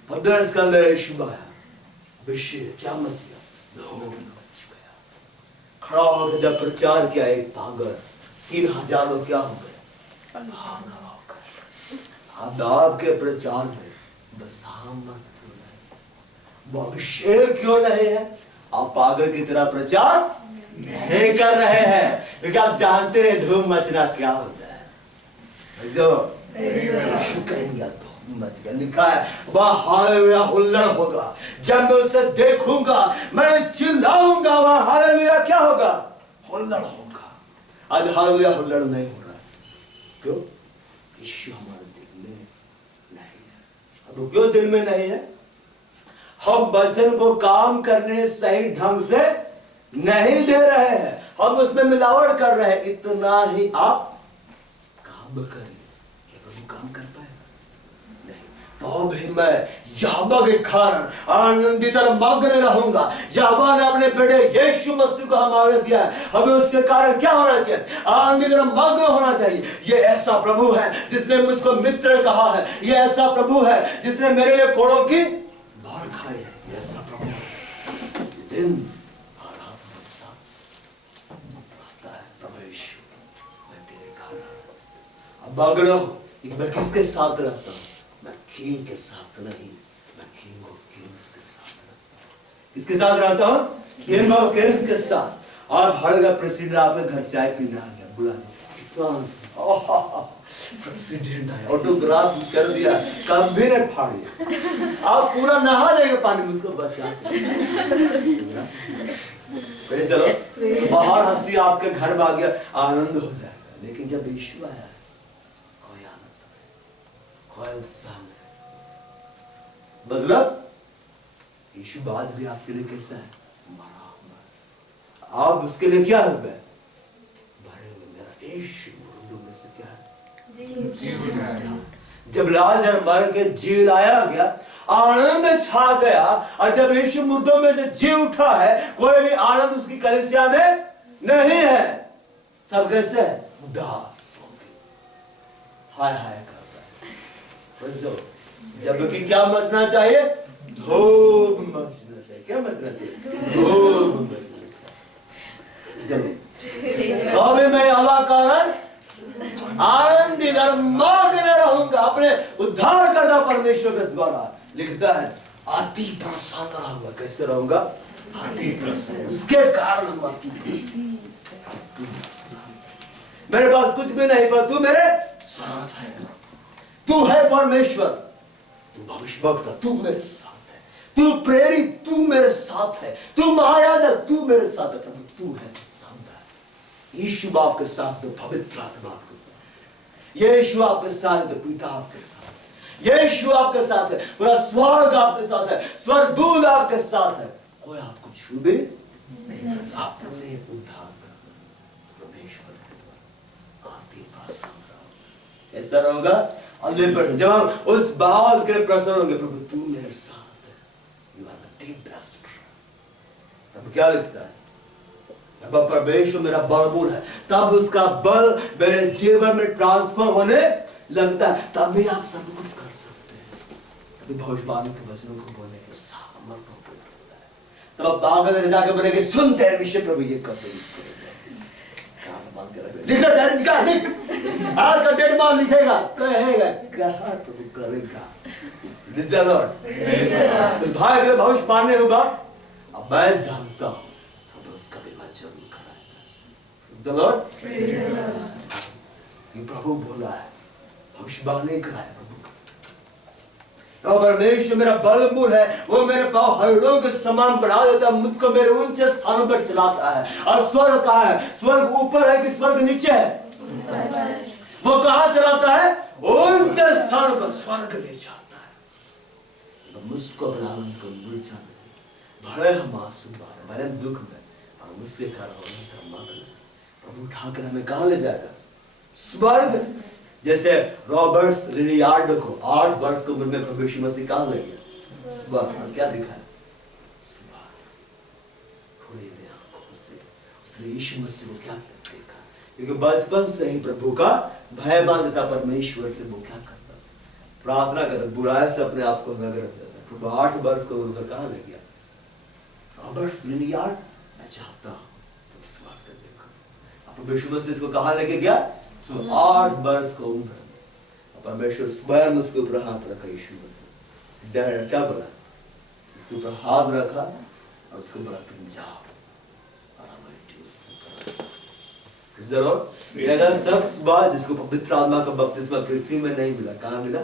अब इसके अंदर यीशु आया, अभिषेक क्या मच गया, धूम मच गया। खड़ा होकर जब प्रचार किया, एक पागल 3000 लोग क्या हो गए, अब आपके प्रचार में बसामत क्यों नहीं, वो अभिषेक क्यों नहीं है, आप पागल की तरह प्रचार नहीं कर रहे हैं, क्योंकि आप जानते हैं धूम मचना क्या होता है। जो शुक्रिया धूम मच गया, लिखा है वह हालेलुया हुल्लड़ होगा। जब मैं उसे देखूंगा, मैं चिल्लाऊंगा, वह हालेलुया क्या होगा, हुल्लड़ होगा। आज हालेलुया हुल्लड़ नहीं हो रहा, क्यों, यीशु हमारे तो क्यों दिल में नहीं है, हम वचन को काम करने सही ढंग से नहीं दे रहे हैं, हम उसमें मिलावट कर रहे हैं। इतना ही आप काम करें, क्या प्रभु काम कर पाएगा, नहीं। तो भी मैं यहोवा के कारण आनंदित और मग्न रहूंगा। यहोवा ने अपने बेटे यीशु मसीह को हमारे दिया है, हमें उसके कारण क्या होना चाहिए, आनंदित और मग्न होना चाहिए। ये ऐसा प्रभु है जिसने मुझको मित्र कहा है, ये ऐसा प्रभु है जिसने मेरे लिए कोड़ों की और खाए ये सब प्रभु दिन और रात मेरे साथ आता है। प्रभु यीशु मैं तेरे घर अब बागलो मैं किसके साथ रहता हूँ? मैं किंग के साथ नहीं, मैं किंग ऑफ किंग्स के साथ रहता हूँ। किसके साथ रहता हूँ? किंग ऑफ किंग्स के साथ। और हर का प्रेसिडेंट आपके घर चाय पीने आ गया, बुलाने कितना प्रेसिडेंट आया, ऑटोग्राफ कर दिया, कभी नहीं फाड़ दिया, आप पूरा नहा जाएगा पानी में उसको बचा। Praise the Lord. बाहर हस्ती आपके घर में आ गया, आनंद हो जाएगा। लेकिन जब यीशु आया कोई आनंद नहीं, कोई उत्साह नहीं। मतलब यीशु बाद भी आपके लिए कैसा है? आप उसके लिए क्या है? भरे हुए मेरा यीशु मुर्दों में से क्या है? जब लाजर मर के जी लाया गया, आनंद छा गया, और जब यीशु मुर्दों में से जी उठा है, कोई भी आनंद उसकी कलीसिया में नहीं है। सब कैसे है? उदास होके हाय हाय करता है। जबकि क्या मचना चाहिए? धूप मचना चाहिए। क्या मचना चाहिए? धूप मचना चाहिए। तभी मैं हवा कारण आनंदित और मग्न रहूंगा अपने उद्धार करता परमेश्वर के द्वारा। लिखता है अति प्रसन्न रहूंगा। कैसे रहूंगा? अति प्रसन्न। उसके कारण हम अति प्रसन्न। मेरे पास कुछ भी नहीं पर तू मेरे साथ है। तू है परमेश्वर, तू भविष्यवक्ता, तू मेरे साथ है। तू प्रेरित, तू मेरे साथ है। तू महायाजक, तू मेरे साथ है। प्रभु तू है। यीशु आपके साथ तो पवित्र आत्मा आपके साथ, यीशु आपके साथ तो पिता आपके साथ, यीशु आपके साथ है, पूरा स्वर्ग आपके साथ है, स्वर्गदूत आपके साथ है। कोई आपको छू भी नहीं सकता। अपने उद्धार करना परमेश्वर के द्वारा आपके पास ऐसा रहोगा। जब हम उस बात के प्रसन्न होंगे, प्रभु तू मेरे साथ है, यू आर द बेस्ट। तब क्या लिखता है? परमेश्वर मेरा बलबूल है, तब उसका बल मेरे जीवन में ट्रांसफर होने लगता है। तब भी आप सब कुछ कर सकते हैं। तभी भविष्यवाणी के वचनों को बोलने के सामर्थ्य हो जाता है। तब आप पागल जाके बोलेंगे सुन तेरे विषय प्रभु ये कर देंगे। लिखा डायरी निकाल, लिख आज का डेट मान लिखेगा, कहेगा कहा प्रभु करेगा। Praise the Lord. उस भाई के भविष्यवाणी होगा। अब मैं जानता हूँ उसका भी जरूर कराएगा। The Lord, ये प्रभु बोला है, भविष्यवाणी कराए प्रभु। और परमेश्वर मेरा बलबूल है, वो मेरे पाँव हरिणों के समान बढ़ा देता है, मुझको मेरे ऊंचे स्थानों पर चलाता है। और स्वर्ग कहाँ है? स्वर्ग ऊपर है कि स्वर्ग नीचे है? वो कहाँ चलाता है? ऊंचे स्थानों पर स्वर्ग ले जाता है। जब मुझको अपना आनंद को मिल जाने, भले हम आंसू बारे, भले दुख में, उसके कारण प्रभु उठाकर हमें कहाँ ले जाएगा? स्वर्ग। जैसे रॉबर्ट्स रिलियार्ड को 8 वर्ष की उम्र में प्रभु यीशु मसीह कहाँ ले गया? स्वर्ग। क्या दिखाया? स्वर्ग। खुली हुई आंखों से उसने यीशु मसीह को क्या देखा? क्योंकि बचपन से ही प्रभु का भय बांधता परमेश्वर से। वो क्या करता? प्रार्थना करता, बुराई से अपने आप को अलग रखता। प्रभु 8 वर्ष को उम्र कहाँ ले गया? रॉबर्ट्स रिलियार्ड चाहता हूं तो स्वर्ग देखो। परमेश्वर मसीह इसको कहाँ लेके गया? 8 वर्ष को उम्र में परमेश्वर स्वयं उसके ऊपर हाथ रखा। यीशु मसीह क्या बोला? इसके ऊपर हाथ रखा और उसको बोला तुम जाओ और हमारी ऐसा शख्स हुआ जिसको पवित्र आत्मा का बपतिस्मा पृथ्वी में नहीं मिला। कहाँ मिला?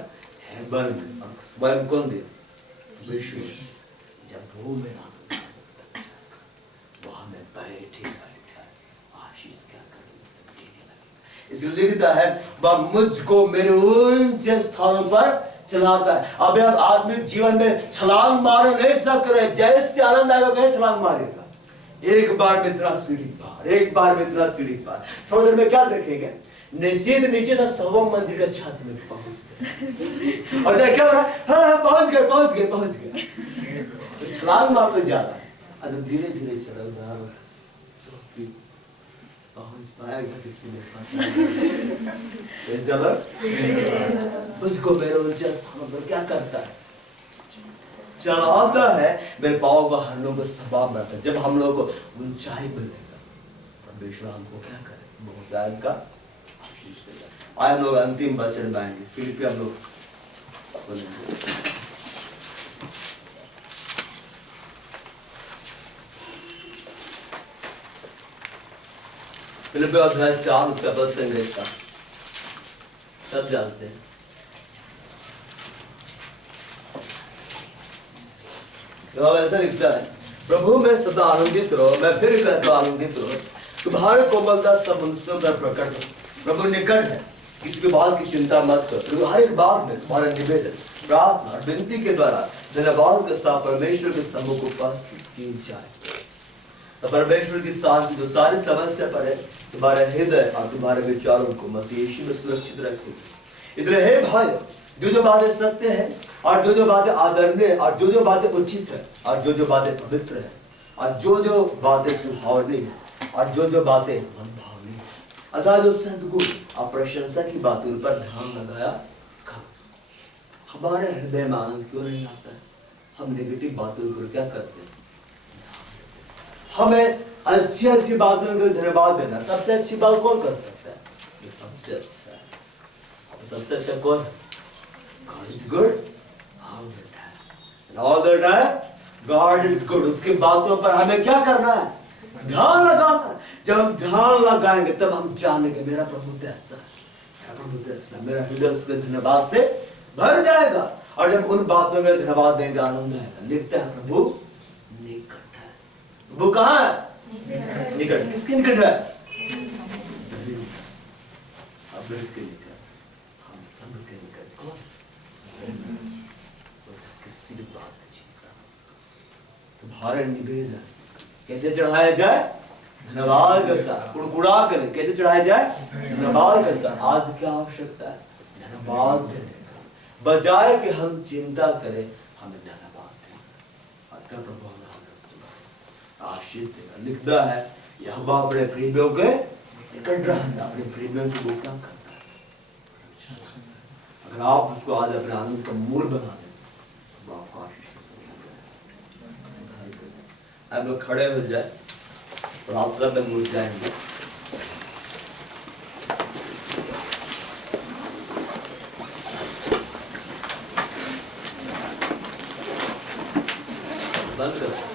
हेवन में। और स्वयं कौन दिया? यीशु मसीह। जब वो मेरा आशीष क्या देने लगे। इसलिए लिखता है वह मुझको मेरे ऊंचे स्थानों पर चलाता है। अब आप आत्मिक जीवन में छलांग मार नहीं सकते। जैसे आनंद आएगा कैसे छलांग मारेगा? एक बार में इतना सीढ़ी पार, एक बार में इतना सीढ़ी पार। थोड़ी देर में क्या देखेंगे? निश्चित नीचे था 100 मंजिल का छत में पहुंच गए। और क्या हो रहा है? हाँ पहुंच गए। तो छलांग मार तो जा रहा है, धीरे धीरे चल रहा है, पहुंच पाएगा उसको मेरे ऊंचे स्थानों पर क्या करता है? चढ़ाता है मेरे पाँव को हरनों को सबाब रहता है। जब हम लोग को ऊंचाई मिलेगा परमेश्वर हमको क्या करे, बहुतायत का आशीष देगा। आए हम लोग अंतिम वचन गाएंगे, फिर हम लोग फिलिप्पियों अध्याय 4 उसका 10 से 11 का सब जानते हैं। तो ऐसा लिखता है, प्रभु में सदा आनंदित रहो। मैं फिर कहता हूं आनंदित रहो। तुम्हारे कोमलता सब मनुष्यों पर प्रकट हो। प्रभु निकट है, किसी भी बात की चिंता मत करो। हर एक बात में तुम्हारा निवेदन प्रार्थना और विनती के द्वारा धन्यवाद के साथ परमेश्वर के सम्मुख उपस्थित की जाए। तो परमेश्वर की साथ जो सारी समस्या पर है, तुम्हारे हृदय और तुम्हारे विचारों को मसीह यीशु में सुरक्षित रखेगी। इसलिए हे भाई, जो बातें सत्य है और जो बातें आदरणीय और जो बातें उचित है और जो बातें पवित्र है और जो बातें सुहावनी है और जो बातें मनभावनी है, अतः जो सद्गुण और प्रशंसा की बातों पर ध्यान लगाया करो। हमारे हृदय में आनंद क्यों नहीं आता है? हम नेगेटिव बातों पर क्या करते हैं? हमें अच्छी बातों को धन्यवाद देना। सबसे अच्छी बात कौन कर सकता है? ये सबसे अच्छा है। सबसे अच्छा कौन? God is good all the time. And all the time God is good. उसकी बातों पर हमें क्या करना है? ध्यान लगाना। जब हम ध्यान लगाएंगे तब हम जानेंगे मेरा प्रभु ऐसा है, मेरा प्रभु ऐसा है। मेरा हृदय उसके धन्यवाद से भर जाएगा। और जब उन बातों में धन्यवाद देंगे आनंद आएगा। लिखता है प्रभु निकट है। वो कहाँ है? निकट। किसके निकट है? अमृत के निकट, हम सब के निकट। कौन? किसी भी बात की चिंता तुम्हारे निवेदन कैसे चढ़ाया जाए? धन्यवाद के साथ। कुड़कुड़ा करें, कैसे चढ़ाया जाए? धन्यवाद के साथ। आज क्या आवश्यकता है? धन्यवाद देने का, बजाय कि हम चिंता करें हमें धन्यवाद देना। अतः प्रभु हमें आशीष देगा। लिखता है यहोवा अपने प्रेमियों के निकट रहना। अपने प्रेमियों को वो क्या करता है? अगर आप उसको आज अपने आनंद का मूल बना दें तो आपको आशीष हो सकेगा। आप लोग खड़े हो जाए और आप तब मुड़ जाएंगे। बंद करो।